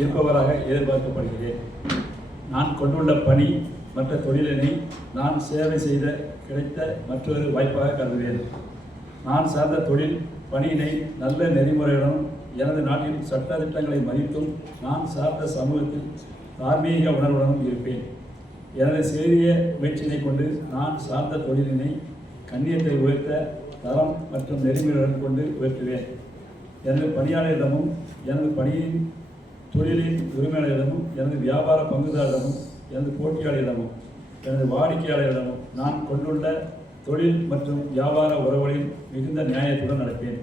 இருப்பவராக எதிர்பார்க்கப்படுகிறேன். நான் கொண்டுள்ள பணி மற்ற தொழிலினை நான் சேவை செய்த கிடைத்த மற்றொரு வாய்ப்பாக கருதுவேன். நான் சார்ந்த தொழில் பணியினை நல்ல நெறிமுறையுடனும் எனது நாட்டின் சட்ட திட்டங்களை மதித்தும் நான் சார்ந்த சமூகத்தில் தார்மீக உணர்வுடனும் இருப்பேன். எனது சிறிய முயற்சியினை கொண்டு நான் சார்ந்த தொழிலினை கண்ணியத்தை உயர்த்த தரம் மற்றும் நெறிமுறையுடன் கொண்டு உயர்த்துவேன். எனது பணியாளரிடமும் எனது பணியின் தொழிலின் உரிமையாளரிடமும் எனது வியாபார பங்குதாரரிடமும் எனது போட்டியாளரிடமும் எனது வாடிக்கையாளரிடமும் நான் கொண்டுள்ள தொழில் மற்றும் வியாபார உறவுகளில் மிகுந்த நியாயத்துடன் நடப்பேன்.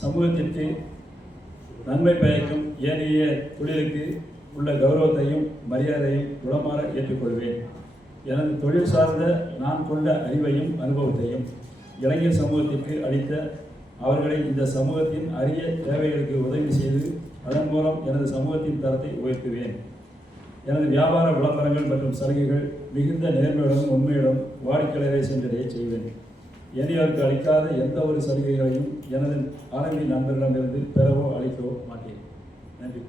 சமூகத்திற்கு நன்மை பயக்கும் ஏனைய தொழிலுக்கு உள்ள கௌரவத்தையும் மரியாதையும் குணமாற ஏற்றுக்கொள்வேன். எனது தொழில் சார்ந்த நான் கொண்ட அறிவையும் அனுபவத்தையும் இளைஞர் சமூகத்திற்கு அளித்த அவர்களை இந்த சமூகத்தின் அரிய தேவைகளுக்கு உதவி செய்து அதன் மூலம் எனது சமூகத்தின் தரத்தை உயர்த்துவேன். எனது வியாபார விளம்பரங்கள் மற்றும் சலுகைகள் மிகுந்த நேர்மையுடன் உண்மையுடன் வாடிக்கையாளரை சென்றடைய செய்வேன். ஏனையோருக்கு அளிக்காத எந்த ஒரு சலுகைகளையும் எனது ஆரம்பி நண்பர்களிடமிருந்து பெறவோ அளிக்கவோ மாட்டேன். நன்றி.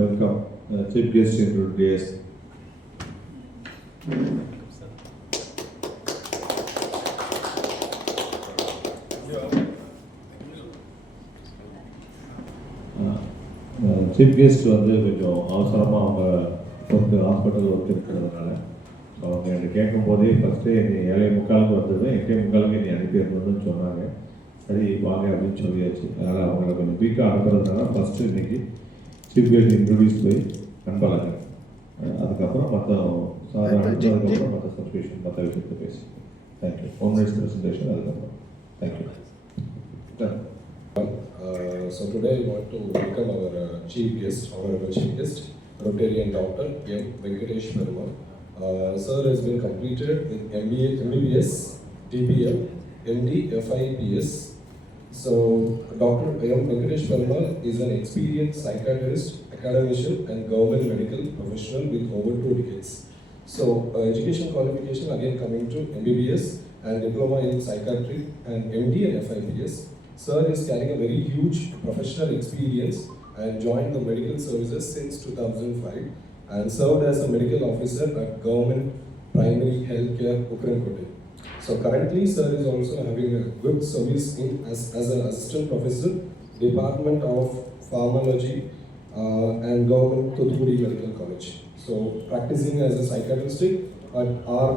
Welcome chief guest introduce. Chief guest வந்து கொஞ்சம் அவசரமாக அவங்க ஒர்க்கு ஹாஸ்பிட்டல் ஒர்க் இருக்கிறதுனால அவங்க என்னை கேட்கும் போதே ஃபஸ்ட்டு என்னை 7:45 வந்தது, 8:45 என்னை அனுப்பியிருந்ததுன்னு சொன்னாங்க. சரி வாங்க அப்படின்னு சொல்லியாச்சு. அதனால் அவங்களை கொஞ்சம் வீக்காக அனுப்புறதுனால ஃபஸ்ட்டு இன்றைக்கி சீஃப் கெஸ்ட் இன்ட்ரோடியூஸ் போய் அன்பழகன், அதுக்கப்புறம் மற்ற சார் அனுப்புறதுக்கப்புறம் மற்ற சப்ஸ்கிரிப்ஷன் மற்ற விஷயத்தை பேசி தேங்க்யூ. 1 minute ப்ரெசன்டேஷன் அதுக்கப்புறம் thank you. So today I want to welcome our chief guest, honorable chief guest, Rotarian Dr. M. Venkatesh Perumal. Sir has been completed with MBA, MBBS, DBL, MD, FIPS. So Dr. M. Venkatesh Perumal is an experienced psychiatrist, academician and government medical professional with over 2 decades. So education qualification again coming to MBBS and diploma in psychiatry and MD and FIPS. Sir is carrying a very huge professional experience and joined the medical services since 2005 and served as a medical officer at Government Primary Healthcare, Ukrankote. So currently, Sir is also having a good service in as an assistant professor, Department of Pharmacology and Government Thuthukudi Medical College. So practicing as a psychiatrist at R.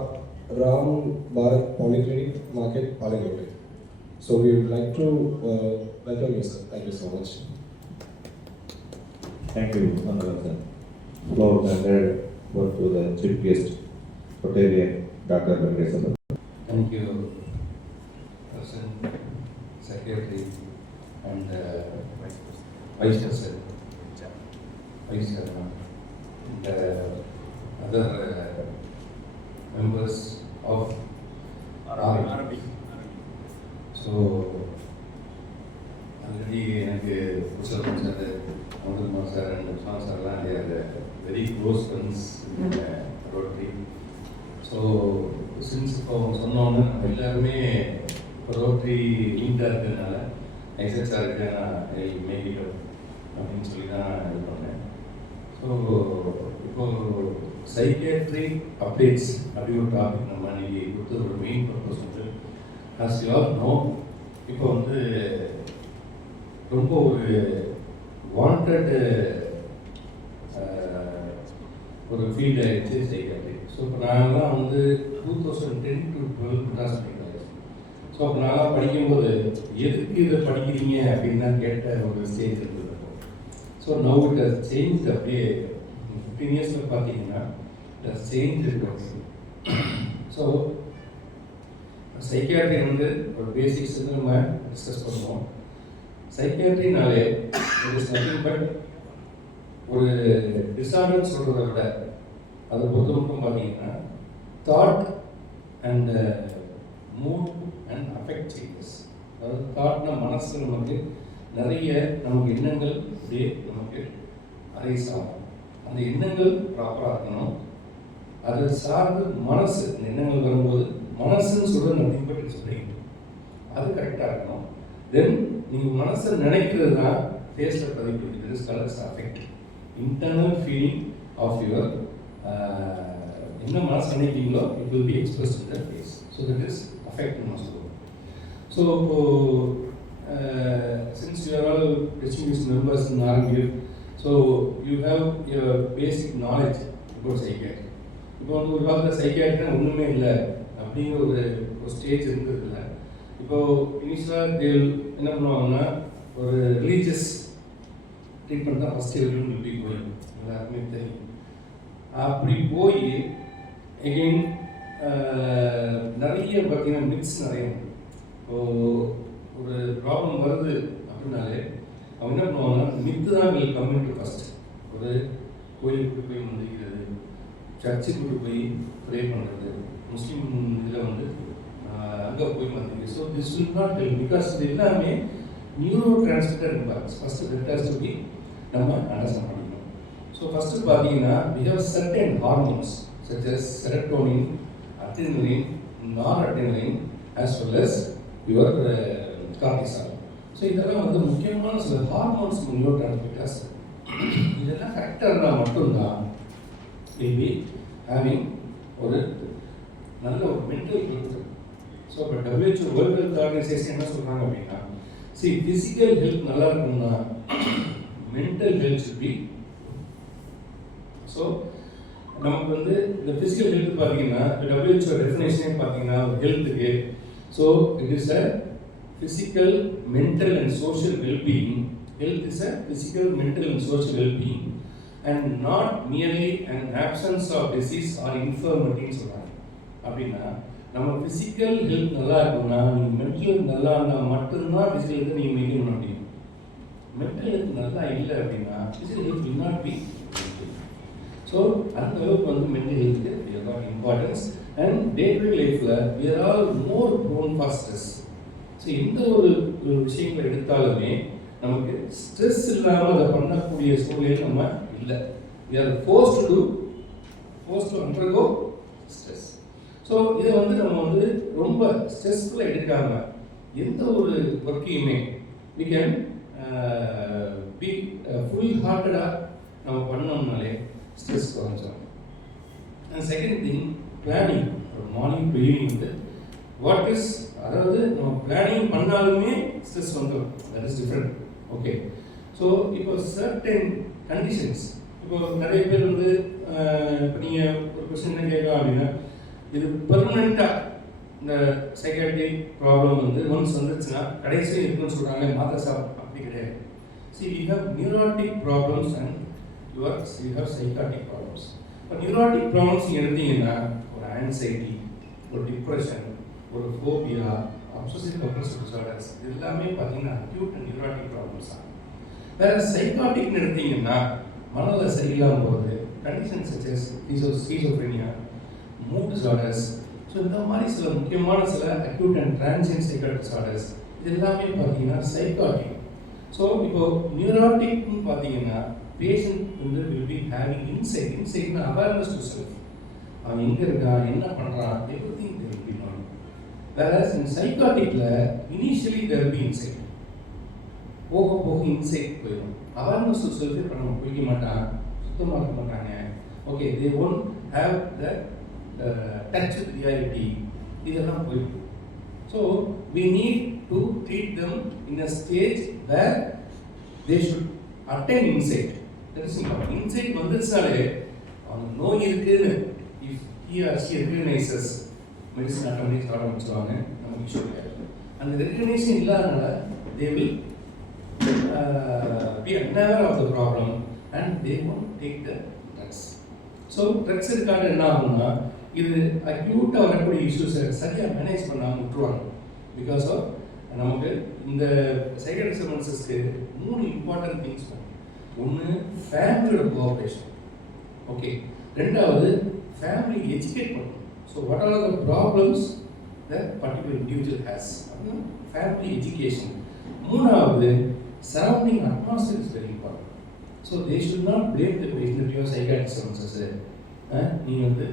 Ram Bharat Polyclinic, Market, Palagote. So we would like to welcome you, sir. Thank you so much. Thank you, Honorable. Floor handed over to the chief guest, Rotarian Dr. Venkatesh. Thank you, President, Secretary, and Vice President, Vice Chairman, and other members of RRB. So already எனக்கு Purushan sir, Amirthakumar sir and Usman சார்லாம் very close friends Rotary. So since இப்போ அவங்க சொன்னோன்னு நம்ம எல்லாருமே இப்போ rotary நீட்டாக இருக்கிறதுனால எக்ஸஸாக இருக்கு நான் மேக்கிட் அப்படின்னு சொல்லி தான் இது பண்ணேன். ஸோ இப்போ சைக்கியாட்ரி அப்டேட்ஸ் அப்படி ஒரு டாபிக் நம்ம இன்னைக்கு கொடுத்த ஒரு மெயின் பர்பஸ் வந்து ஆஸ் யூ ஆல் நோ, இப்போ வந்து ரொம்ப ஒரு வாண்டட் ஒரு ஃபீல்ட் ஆகிடுச்சு சைக்காட்ரி. ஸோ இப்போ நாங்கள்லாம் வந்து 2010 to 12 Madras medical college. So அப்போ நாங்களாம் படிக்கும்போது எதுக்கு இதை படிக்கிறீங்க அப்படின்னு தான் கேட்ட ஒரு ஸ்டேஜ் இருந்தது. So now it has change. அப்படியே 15 இயர்ஸில் பார்த்தீங்கன்னா இட் ஹஸ் சேஞ்ச் இருக்கு. ஸோ சைக்கியாட்ரி வந்து ஒரு பேசிக்ஸ் வந்து நம்ம டிஸ்கஸ் பண்ணுவோம். சைக்கியாட்ரினாலே இட் இஸ் நத்திங் பட் ஒரு டிஸார்டர் சொல்கிறத விட அதை பொறுத்த மட்டும் பார்த்தீங்கன்னா thought and mood and affect changes. அதாவது தாட்னா மனசு நமக்கு நிறைய நமக்கு எண்ணங்கள் அப்படியே நமக்கு அரைஸ் ஆகும். அந்த எண்ணங்கள் ப்ராப்பராக இருக்கணும். அதை சார்ந்து மனசு எண்ணங்கள் வரும்போது மனசுன்னு சொல்கிறது நத்திங் பட் இட்ஸ் பிரெயின், அது கரெக்டாக இருக்கணும். தென் நீங்கள் மனசை நினைக்கிறது தான் ஃபேஸில் பதிப்பிடுது. This is called affect. Internal feeling of your என்ன மனசு நினைக்கிறீங்களோ it will be expressed in the face. So that is affect நம்ம சொல்லுவோம். So since you are all distinguished members in RMF, so you have your basic knowledge about psychiatry. இப்போ வந்து ஒரு காலத்தில் சைக்கியாட்ரினா ஒன்றுமே இல்லை அப்படிங்கிற ஒரு ஸ்டேஜ் இருந்தது இல்லை. இப்போ இனிஷியலாக என்ன பண்ணுவாங்கன்னா ஒரு ரிலீஜியஸ் ட்ரீட்மெண்ட் தான் ஃபஸ்ட்டு எவ்வளோன்னு எப்படி போயிடும் எல்லாருக்குமே தெரியும். அப்படி போய் எகெயின் நிறைய பார்த்தீங்கன்னா மிக்ஸ் நிறைய. இப்போது ஒரு ப்ராப்ளம் வருது அப்படின்னாலே அவங்க என்ன பண்ணுவாங்கன்னா மித்து தான் கம்யூனிட்டி ஃபஸ்ட்டு. ஒரு கோயிலுக்கு போய் மந்திரிக்கிறது, சர்ச்சுக்கு போய் ப்ரே பண்ணுறது, முஸ்லீம் இதில் வந்து அங்கே போய் மந்திரிக்கிறது. So this will not help because இது எல்லாமே neurotransmitter impacts. First that has to be நம்ம அண்டர்ஸ்டாண்ட் பண்ணிக்கணும். ஸோ ஃபஸ்ட்டு பார்த்தீங்கன்னா we have certain hormones such as serotonin, adrenaline, noradrenaline as well as your cortisol. So இதெல்லாம் வந்து முக்கியமான சில hormones neuro transmitters. இதெல்லாம் கரெக்டாக இருந்தால் மட்டும்தான் மேபி ஹேவிங் ஒரு நல்ல ஒரு மென்டல் ஹெல்த். ஸோ இப்போ WHO வேர்ல்டு ஹெல்த் ஆர்கனைசேஷன் என்ன சொல்கிறாங்க அப்படின்னா, ஃபிசிக்கல் ஹெல்த் நல்லா இருக்கும்னா mental health should be. So நமக்கு வந்து இந்த ஃபிசிக்கல் ஹெல்த் பார்த்தீங்கன்னா WHO டெஃபினேஷனே பார்த்தீங்கன்னா ஹெல்த்துக்கு, so it is a physical, mental and social well-being. Health is a physical, mental and social well-being and not merely an absence of disease or infirmity சொல்றாங்க. அப்படின்னா நம்ம physical health நல்லா இருக்கும்னா நீங்கள் mental நல்லா இருந்தால் மட்டும்தான் physical health நீங்கள் மெயின்டைன் பண்ண முடியும். mental health நல்லா இல்லை அப்படின்னா physical health will not be. So அந்த அளவுக்கு வந்து mental health is of importance and day-to-day life we are all more prone for stress. So எந்த ஒரு விஷயங்களை எடுத்தாலுமே நமக்கு ஸ்ட்ரெஸ் இல்லாமல் அதை பண்ணக்கூடிய சூழ்நிலை நம்ம இல்லை. we are forced to undergo stress. So இதை வந்து நம்ம வந்து ரொம்ப ஸ்ட்ரெஸ்ஃபுல்லாக எடுக்காமல் எந்த ஒரு ஒர்க்கையுமே we can be full hearted-ஆக நம்ம பண்ணோம்னாலே ஸ்ட்ரெஸ் குறைஞ்சிடும். And second thing planning. Morning to evening வந்து வாட் இஸ், அதாவது நம்ம பிளானிங் பண்ணாலுமே ஸ்ட்ரெஸ் வந்துடும். That is different. Okay. So இப்போ சர்டன் கண்டிஷன்ஸ், இப்போ நிறைய பேர் வந்து இப்போ நீங்கள் ஒரு கொஸ்டின் என்ன கேட்கலாம் அப்படின்னா, இது பெர்மனெண்ட்டாக இந்த சைக்காட்ரிக் ப்ராப்ளம் வந்து ஒன்ஸ் வந்துச்சுன்னா கடைசியில் இருக்குன்னு சொல்கிறாங்க மாத்திரை சாப்பிட்டு. அப்படி கிடையாது. See, we have neurotic problems and you have psychotic problems. இப்போ நியூரோட்டிக் ப்ராப்ளம்ஸ் நீங்கள் எடுத்தீங்கன்னா ஒரு ஆன்சைட்டி, ஒரு டிப்ரெஷன், ஒரு ஃபோபியா, அப்சசிவ் கம்பல்சிவ் டிசார்டர்ஸ், இது எல்லாமே பார்த்தீங்கன்னா அக்யூட் அண்ட் நியூரோட்டிக் ப்ராப்ளம்ஸ் தான். வேறு சைக்காட்டிக்னு எடுத்தீங்கன்னா மனதில் சரியில்லாமல் போகிறது, கண்டிஷன்ஸ் சச்சஸ் ஸ்கீசோஃப்ரெனியா, மூட் டிசார்டர்ஸ். ஸோ இந்த மாதிரி சில முக்கியமான சில acute and transient psychotic disorders இது எல்லாமே பார்த்தீங்கன்னா சைக்காட்டிக். ஸோ இப்போ நியூரோட்டிக்னு பார்த்தீங்கன்னா பேஷண்ட் வந்து வில் பி ஹேவிங் இன்சைட்னா அவேர்னஸ் டு செல்ஃப். அவன் எங்கே இருக்கான், என்ன பண்ணுறான், everything they will be knowing. Whereas in சைக்காட்டிக்ல initially there will be insight. போக போக இன்சைட் போயிடும். அவேர்னஸ் டு செல்ஃபே பண்ண போய்க்க மாட்டான், சுத்தமாக இருக்க மாட்டாங்க. Okay, they won't have the touch with reality. இதெல்லாம் போயிடும். So we need to treat them in a stage where they should attain insight. Insight வந்துருச்சாலே அவங்க நோய் இருக்குன்னு if he or she recognises medicine automatic ஆரம்பிச்சுவாங்க. நமக்கு இஷ்யூ கிடையாது. அந்த ரெகக்னைசேஷன் இல்லாதனால they will be unaware of the problem and they won't take the drugs. So drugs இருக்காது என்ன ஆகும்னா இது அக்யூட்டாக வரக்கூடிய இஷ்யூஸை சரியாக மேனேஜ் பண்ணாமல் விட்டுருவாங்க. பிகாஸ் ஆஃப் நமக்கு இந்த சைக்காட்ரிக் டிஸ்டர்பன்சஸ்க்கு 3 இம்பார்ட்டன்ட் திங்ஸ். ஒன்று ஃபேமிலியோட கோஆப்ரேஷன். ஓகே. ரெண்டாவது ஃபேமிலி எஜுகேட் பண்ணணும். So what are the problems the particular individual has, அப்படின்னா ஃபேமிலி எஜுகேஷன். மூணாவது surrounding atmosphere is very important. So they should not blame the patient that you have psychiatric disturbances. நீங்க வந்து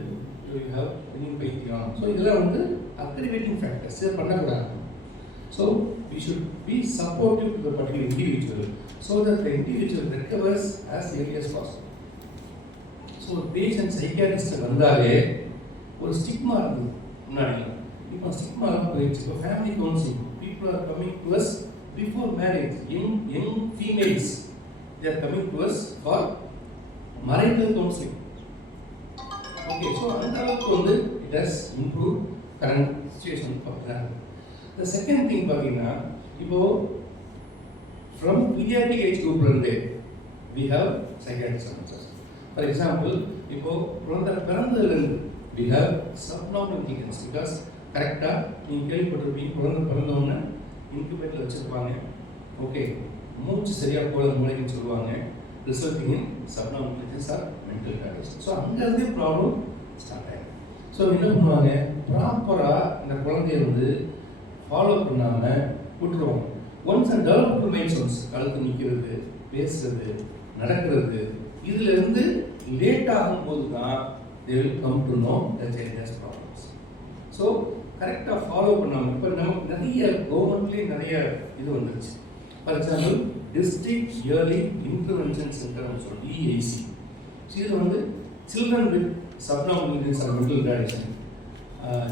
you have any பைத்தியம். So இதெல்லாம் வந்து அக்ரிவேட்டிங் factors, இதை பண்ணக்கூடாது. So we should be supportive to the particular individual so that the individual recovers as early as possible. So ஒரு patient psychiatrist வந்தாலே ஒரு ஸ்டிக்மா இருக்குது முன்னாடி. இப்போ ஸ்டிக்மாலாம் போயிடுச்சு. இப்போ family counselling people are coming to us before marriage. Young females they are coming to us for marital counseling. Okay, so அந்த அளவுக்கு வந்து it has improve current situation பார்க்குறாங்க. த செகண்ட் திங் பார்த்தீங்கன்னா இப்போது ஃப்ரம் பீடியாட்ரிக் ஏஜ் குரூப்லேருந்தே we have psychiatric services. For example இப்போது பிறந்ததுலேருந்து we have subnormal clinics. Because கரெக்டாக நீங்கள் கேள்விப்பட்டிருப்பீங்க, பிறந்தவொன்னே இன்குபேட்டரில் வச்சுருப்பாங்க. ஓகே, மூச்சு சரியாக போல மூளைக்குன்னு சொல்லுவாங்க. Resulting in subnormal clinics or mental retardation. So அங்கேருந்தே ப்ராப்ளம் ஸ்டார்ட் ஆகிடும். ஸோ என்ன பண்ணுவாங்க, ப்ராப்பராக இந்த குழந்தைய வந்து ஃபாலோ பண்ணாமல் விட்டுருவாங்க. ஒன்ஸ் அண்ட் டெவலப்டு மைல்ஸ்டோன்ஸ், கழுத்து நிற்கிறது, பேசுறது, நடக்கிறது, இதிலிருந்து லேட் ஆகும்போது தான் they will come to know the children's problems. So கரெக்டாக ஃபாலோ பண்ணாமல் இப்போ நமக்கு நிறைய கவர்மெண்ட்லேயே நிறைய இது வந்துருச்சு. For example district early intervention சென்டர்னு சொல்லி DIC. ஸோ இது வந்து children with subnormal mental retardation,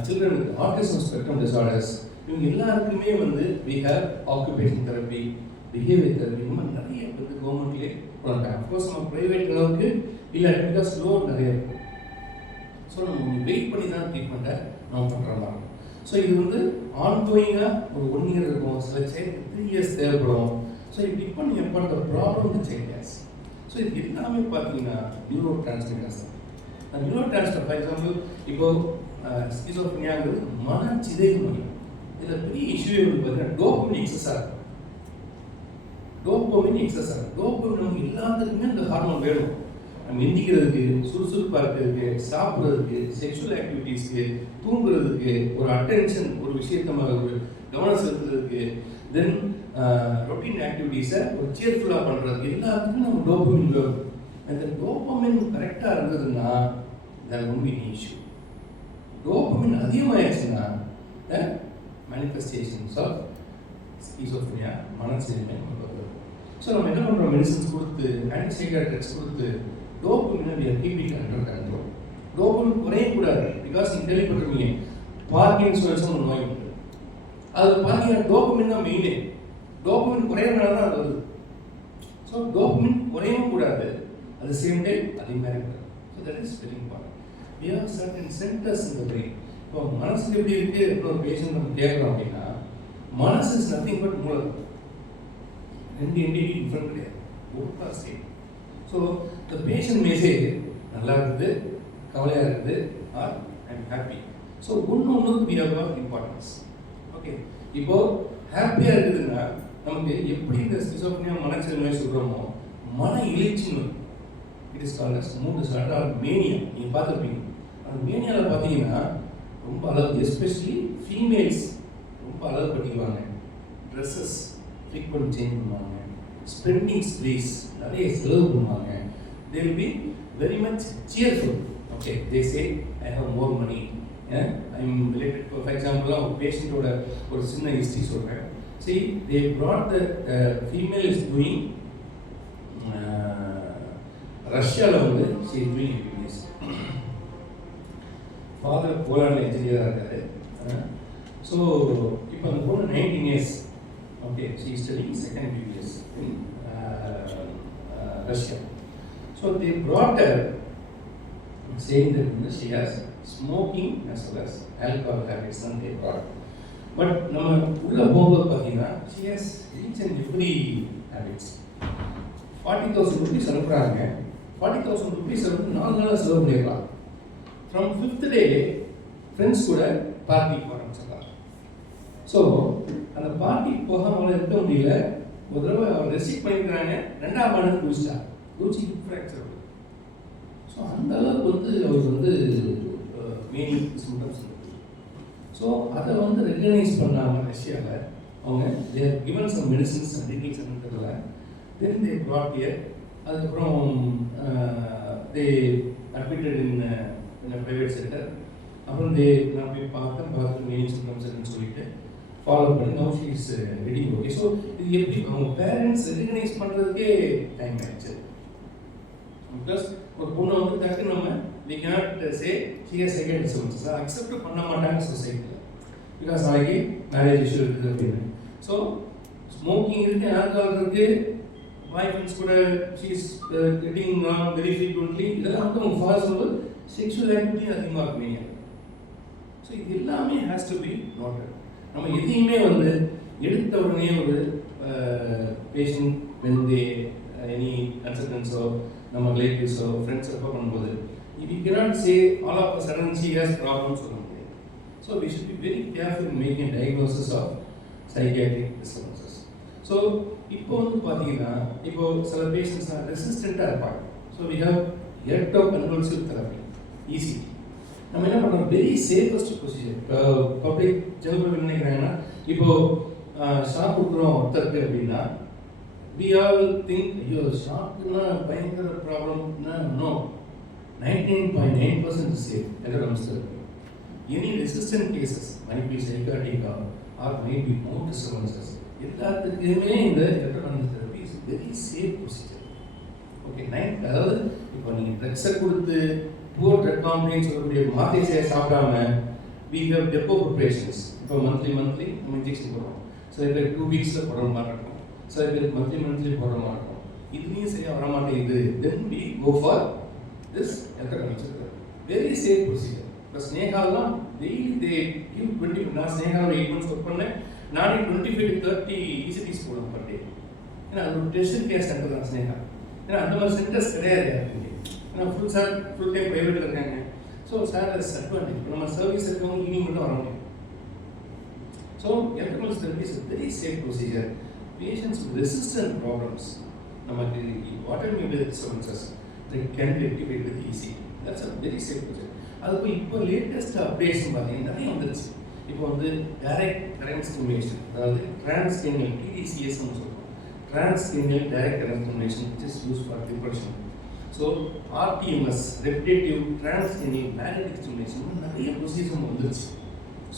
children with autism spectrum disorders, இவங்க எல்லாருக்குமே வந்து we have occupation therapy, behaviour therapy, இந்த மாதிரி நிறைய வந்து கவர்மெண்ட்லேயே கொடுத்தாங்க. அஃப்கோர்ஸ் நம்ம ப்ரைவேட் அளவுக்கு இல்லை, பிகாஸ் லோட் நிறைய இருக்கும். ஸோ நம்ம வெயிட் பண்ணி தான் ட்ரீட்மெண்ட்டை நம்ம பண்ணுற மாதிரி. ஸோ இது வந்து ஆன்கோயிங்காக ஒரு 1 year இருக்கும், சில சைல்டு 3 years தேவைப்படும். ஸோ இப்படி பண்ணி எப்போ அந்த ப்ராப்ளம் இந்த சைல்ட் ஹேஸ். ஸோ இது எல்லாமே பார்த்தீங்கன்னா நியூரோ டிரான்ஸ்மிட்டர்ஸ் தான். அந்த நியூரோ டிரான்ஸ்மிட்டர் ஃபார் எக்ஸாம்பிள் இப்போது ஸ்கிசோஃப்ரினியாங்கிறது மனச்சிதைவு நோய். இதில் பெரிய இஷ்யூ வந்து பார்த்தீங்கன்னா டோபமின் எக்ஸஸாக இருக்கும். டோபமின் நமக்கு எல்லாத்துக்குமே இந்த ஹார்மோன் வேணும். நம்ம எந்திக்கிறதுக்கு, சுறுசுறுப்பாக இருக்கிறதுக்கு, சாப்பிட்றதுக்கு, செக்ஷுவல் ஆக்டிவிட்டீஸ்க்கு, தூங்குறதுக்கு, ஒரு அட்டென்ஷன், ஒரு விஷயத்த ஒரு கவனம் செலுத்துறதுக்கு, தென் ரொட்டீன் ஆக்டிவிட்டீஸை ஒரு சேர்ஃபுல்லாக பண்ணுறதுக்கு எல்லாத்துக்குமே நம்ம டோபமின் வேணும். அந்த டோபமின் கரெக்டாக இருந்ததுன்னா there won't be any issue. Dopamine அதிகமாகிடுச்சுன்னா மேனிஃபெஸ்டேஷன்ஸ் ஆஃப் ஸ்கிசோஃப்ரினியா, மனச்சிதைமை. ஸோ நம்ம என்ன பண்ணுறோம், மெடிசன்ஸ் கொடுத்து, ஆன்டிசைக்காட்ரிக்ஸ் கொடுத்து டோபமினை we are keeping under control. Dopamine குறையக்கூடாது. பிகாஸ் நீங்கள் கேள்விப்பட்டிருப்பீங்க பார்க்கின்சன்ஸ் ஒரு நோய் உண்டு. அது பார்த்தீங்கன்னா டோபமின் தான் மெயினே. டோபமின் குறையறதுனால தான் அது வருது. ஸோ டோபமின் குறையவும் கூடாது, at the same time அதிகமாக இருக்கக்கூடாது. So that is very important. we have certain centers in the brain. இப்போ மனசு எப்படி இருக்குது அப்படின்னு ஒரு பேஷண்ட் நம்ம கேட்குறோம் அப்படின்னா, மனசு இஸ் நத்திங் பட் மூளை. ரெண்டு என்டிட்டி டிஃப்ரெண்ட் கிடையாது, ஒருத்தா சேம். ஸோ த பேஷண்ட் மேசே நல்லா இருக்குது, கவலையாக இருக்குது, ஆர் ஐம் ஹாப்பி. ஸோ ஒன்றுக்கு we have got importance. Okay, இப்போது ஹாப்பியாக இருக்குதுன்னா நமக்கு எப்படி இந்த ஸ்கிசோஃப்ரினியா மனச்சிதை நோய் சொல்கிறோமோ, மன எழுச்சி நோய், it is called as mood disorder or mania. நீங்கள் பார்த்துருப்பீங்க. அந்த மேனியாவில் பார்த்தீங்கன்னா ரொம்ப அளவு, எஸ்பெஷலி ஃபீமேல்ஸ் ரொம்ப அளவு பட்டிக்குவாங்க, ட்ரெஸ்ஸஸ் ஃப்ரீக்வெண்ட் சேஞ்ச் பண்ணுவாங்க, ஸ்பெண்டிங் ஸ்ப்ரீஸ் நிறைய செலவு பண்ணுவாங்க. They will be very much cheerful. Okay, they say I have more money, I am related to, for எக்ஸாம்பிளாக ஒரு பேஷண்ட்டோட ஒரு சின்ன ஹிஸ்ட்ரி சொல்கிறேன். See they brought the female is doing ரஷ்யாவில் வந்து she is doing MBBS. Father போலாண்டில் இன்ஜினியராக இருக்காரு. ஸோ இப்போ அந்த பொண்ணு 19 years. Okay, she is studying second MBBS in Russia. So they brought her saying that she has smoking as well as alcohol habits and they brought. But நம்ம உள்ள போகும்போது பார்த்தீங்கன்னா she has each and every habits. 40,000 rupees அனுப்புகிறாங்க. 40,000 rupees வந்து 4 நாளாக செலவு பண்ணிடலாம். From 5th day friends கூட பார்ட்டிக்கு போகிறாங்க. ஸோ அந்த பார்ட்டிக்கு போகாமல் இருக்க முடியல. ஒரு தடவை அவர் ரெசிப்ட் பண்ணிக்கிறாங்க, 2ஆம் ஆண்டு குடிச்சிட்டா, குடிச்சு ஃப்ராக்சர். ஸோ அந்த அளவுக்கு வந்து அவர் வந்து மெயின் சிம்டம்ஸ் இருக்குது. ஸோ அதை வந்து ரெகனைஸ் பண்ணாமல் ரஷ்யாவில் அவங்க they have given some medicines and டெக்னிக்ஸ்ன்றதில் தென் தே ப்ராட் ஹியர். அதுக்கப்புறம் they admitted in private centre. அப்புறம் நான் போய் பார்த்து மெயின் சிம்டம்ஸ் இருக்குன்னு சொல்லிட்டு ஃபாலோ பண்ணி now she is ready. Okay, so இது எப்படி அவங்க பேரண்ட்ஸ் ரெகனைஸ் பண்ணுறதுக்கே டைம் ஆயிடுச்சு. பிகாஸ் ஒரு பொண்ணை வந்து டக்கு நம்ம we cannot say she has second disease accept பண்ண மாட்டாங்க சொசைட்டியில். பிகாஸ் நாளைக்கு மேரேஜ் இஷ்யூ இருக்குது அப்படின்னு. ஸோ ஸ்மோக்கிங் இருக்குது, ஆல்கஹால் இருக்குது, பாய் ஃப்ரெண்ட்ஸ் கூட she is getting very frequently, இதெல்லாம் வந்து அவங்க ஃபாதர் சொல்லுவது செக்ஷுவல் ஆக்டிவிட்டி அதிகமாக இருக்குவீங்க. ஸோ இது எல்லாமே ஹேஸ் டு பி நோட்டட். நம்ம எதையுமே வந்து எடுத்த உடனே ஒரு பேஷண்ட் வந்து எனி கன்சல்டன்ஸோ நம்ம ரிலேட்டிவ்ஸோ ஃப்ரெண்ட்ஸோ பண்ணும்போது we cannot say all of a sudden she has problems சொல்ல முடியாது. So we should be very careful in making a diagnosis of psychiatric disturbances. So இப்போ வந்து பார்த்தீங்கன்னா இப்போ சில பேஷண்ட்ஸ் ரெசிஸ்டண்ட்டாக இருப்பாங்க. So we have electroconvulsive therapy ECT. நம்ம என்ன பண்ணுறோம், வெரி சேஃபஸ்ட் ப்ரொசீஜர். இப்போ பப்ளிக் ஜெனரல் நினைக்கிறாங்கன்னா இப்போ ஷாக் கொடுக்குறோம் ஒருத்தருக்கு அப்படின்னா we all think ஐயோ ஷாக்குன்னா பயங்கர ப்ராப்ளம்னா no, 99.9% is safe. Any resistant cases might be psychotic or might be more disturbances. எல்லாத்துக்குமே இந்த electroconvulsive therapy is very safe procedure. Okay, அதாவது இப்போ நீங்கள் ட்ரக்ஸை கொடுத்து புவர் ட்ரக் காம்ப்ளைண்ட் சொல்லக்கூடிய மாத்திரை சாப்பிடாம we have depot preparations. இப்போ மந்த்லி நம்ம இன்ஜெக்ஷன் போடுறோம். சில பேர் 2 வீக்ஸில் போடுற மாதிரி இருக்கும், சில பேர் மந்த்லி போடுற மாதிரி இருக்கும். இதுலேயும் சரியாக வர மாட்டேங்குது, தென் we go for this electroconvulsive therapy. Very safe procedure. But Snehaலாம் daily they give 20, நான் ஸ்னேகாவில் 8 months ஒர்க் பண்ணேன். நானே 25 to 30 ECTs போடுவேன் பர் டே. ஏன்னா அது ஒரு டெஸ்ட் கேர் சென்டர் தான் ஸ்னேகா. ஏன்னா அந்த மாதிரி சென்டர்ஸ் கிடையாது யாருக்குமே. ஏன்னா ஃபுல் டைம் ப்ரைவேட்டில் இருக்காங்க. ஸோ சார் அது அட்வான்டேஜ். இப்போ நம்ம சர்வீஸ் இருக்கவங்க ஈவினிங் மட்டும் வர முடியும். So electroconvulsive therapy is very safe procedure. Patients with resistant problems நமக்கு வாட்டர் மியூபிள் disturbances they can be rectified with ECT. That's a very safe procedure. அதுக்கு இப்போ லேட்டஸ்ட் அப்டேட்ஸ் பார்த்தீங்கன்னா நிறைய வந்துருச்சு. இப்போ வந்து டைரக்ட் கரண்ட் ஸ்டிமுலேஷன், அதாவது டிரான்ஸ்கிரேனியல் TDCS சொல்லுவோம், transcranial direct current stimulation which is used for depression. So RTMS repetitive transcranial magnetic stimulation நிறைய ப்ரொசீஜர் வந்துருச்சு.